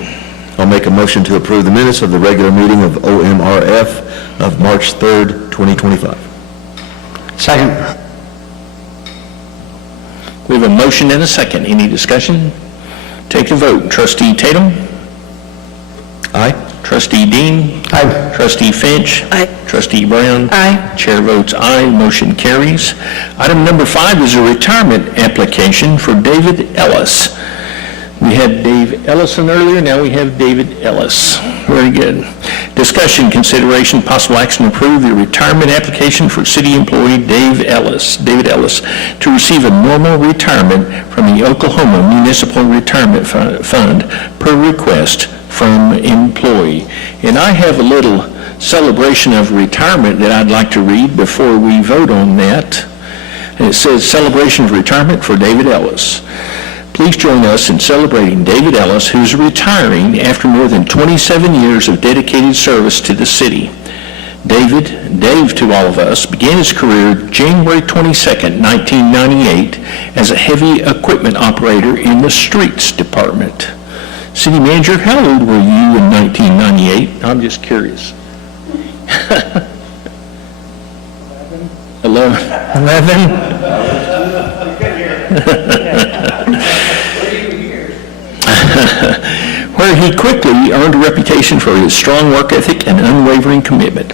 I'll make a motion to approve the minutes of the regular meeting of OMRF of March 3rd, 2025. Second. We have a motion and a second. Any discussion? Take a vote. Trustee Tatum? Aye. Trustee Dean? Aye. Trustee Finch? Aye. Trustee Brown? Aye. Chair votes aye, motion carries. Item number 5 is a retirement application for David Ellis. We had Dave Ellison earlier, now we have David Ellis. Very good. Discussion, consideration, possible action to approve the retirement application for city employee David Ellis, to receive a normal retirement from the Oklahoma Municipal Retirement Fund per request from employee. And I have a little celebration of retirement that I'd like to read before we vote on that. And it says, celebration of retirement for David Ellis. Please join us in celebrating David Ellis, who's retiring after more than 27 years of dedicated service to the city. Dave to all of us, began his career January 22nd, 1998 as a heavy equipment operator in the streets department. City Manager, how old were you in 1998? I'm just curious. 11. Where he quickly earned a reputation for his strong work ethic and unwavering commitment.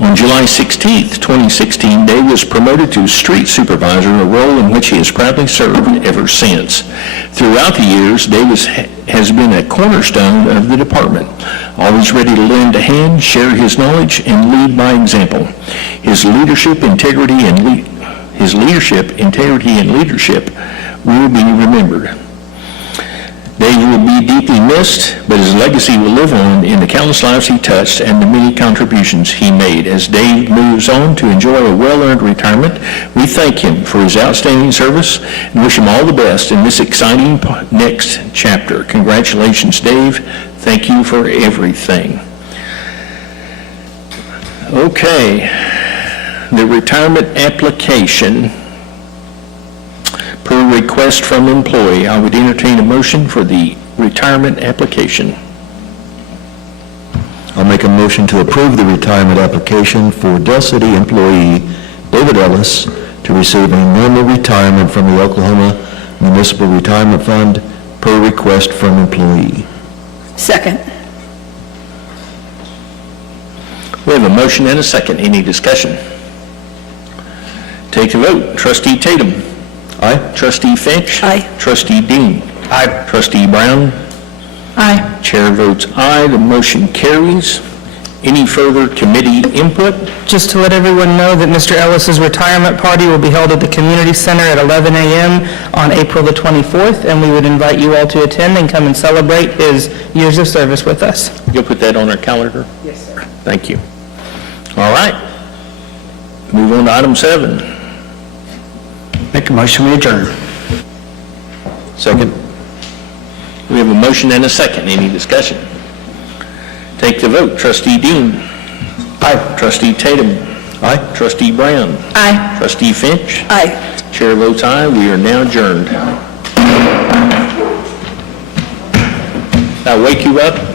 On July 16, 2016, Dave was promoted to street supervisor, a role in which he has proudly served ever since. Throughout the years, Dave has been a cornerstone of the department, always ready to lend a hand, share his knowledge, and lead by example. His leadership, integrity, and leadership will be remembered. Dave will be deeply missed, but his legacy will live on in the countless lives he touched and the many contributions he made. As Dave moves on to enjoy a well-earned retirement, we thank him for his outstanding service and wish him all the best in this exciting next chapter. Congratulations, Dave. Thank you for everything. Okay, the retirement application per request from employee. I would entertain a motion for the retirement application. I'll make a motion to approve the retirement application for Del City employee David Ellis to receive a normal retirement from the Oklahoma Municipal Retirement Fund per request from employee. Second. We have a motion and a second. Any discussion? Take a vote. Trustee Tatum? Aye. Trustee Finch? Aye. Trustee Dean? Aye. Trustee Brown? Aye. Chair votes aye. The motion carries. Any further committee input? Just to let everyone know that Mr. Ellis's retirement party will be held at the Community Center at 11 a.m. on April the 24th, and we would invite you all to attend and come and celebrate his years of service with us. You'll put that on our calendar? Yes, sir. Thank you. All right. Move on to item 7. Make a motion, we adjourn. Second. We have a motion and a second. Any discussion? Take the vote. Trustee Dean? Aye. Trustee Tatum? Aye. Trustee Brown? Aye. Trustee Finch? Aye. Chair votes aye. We are now adjourned. I'll wake you up.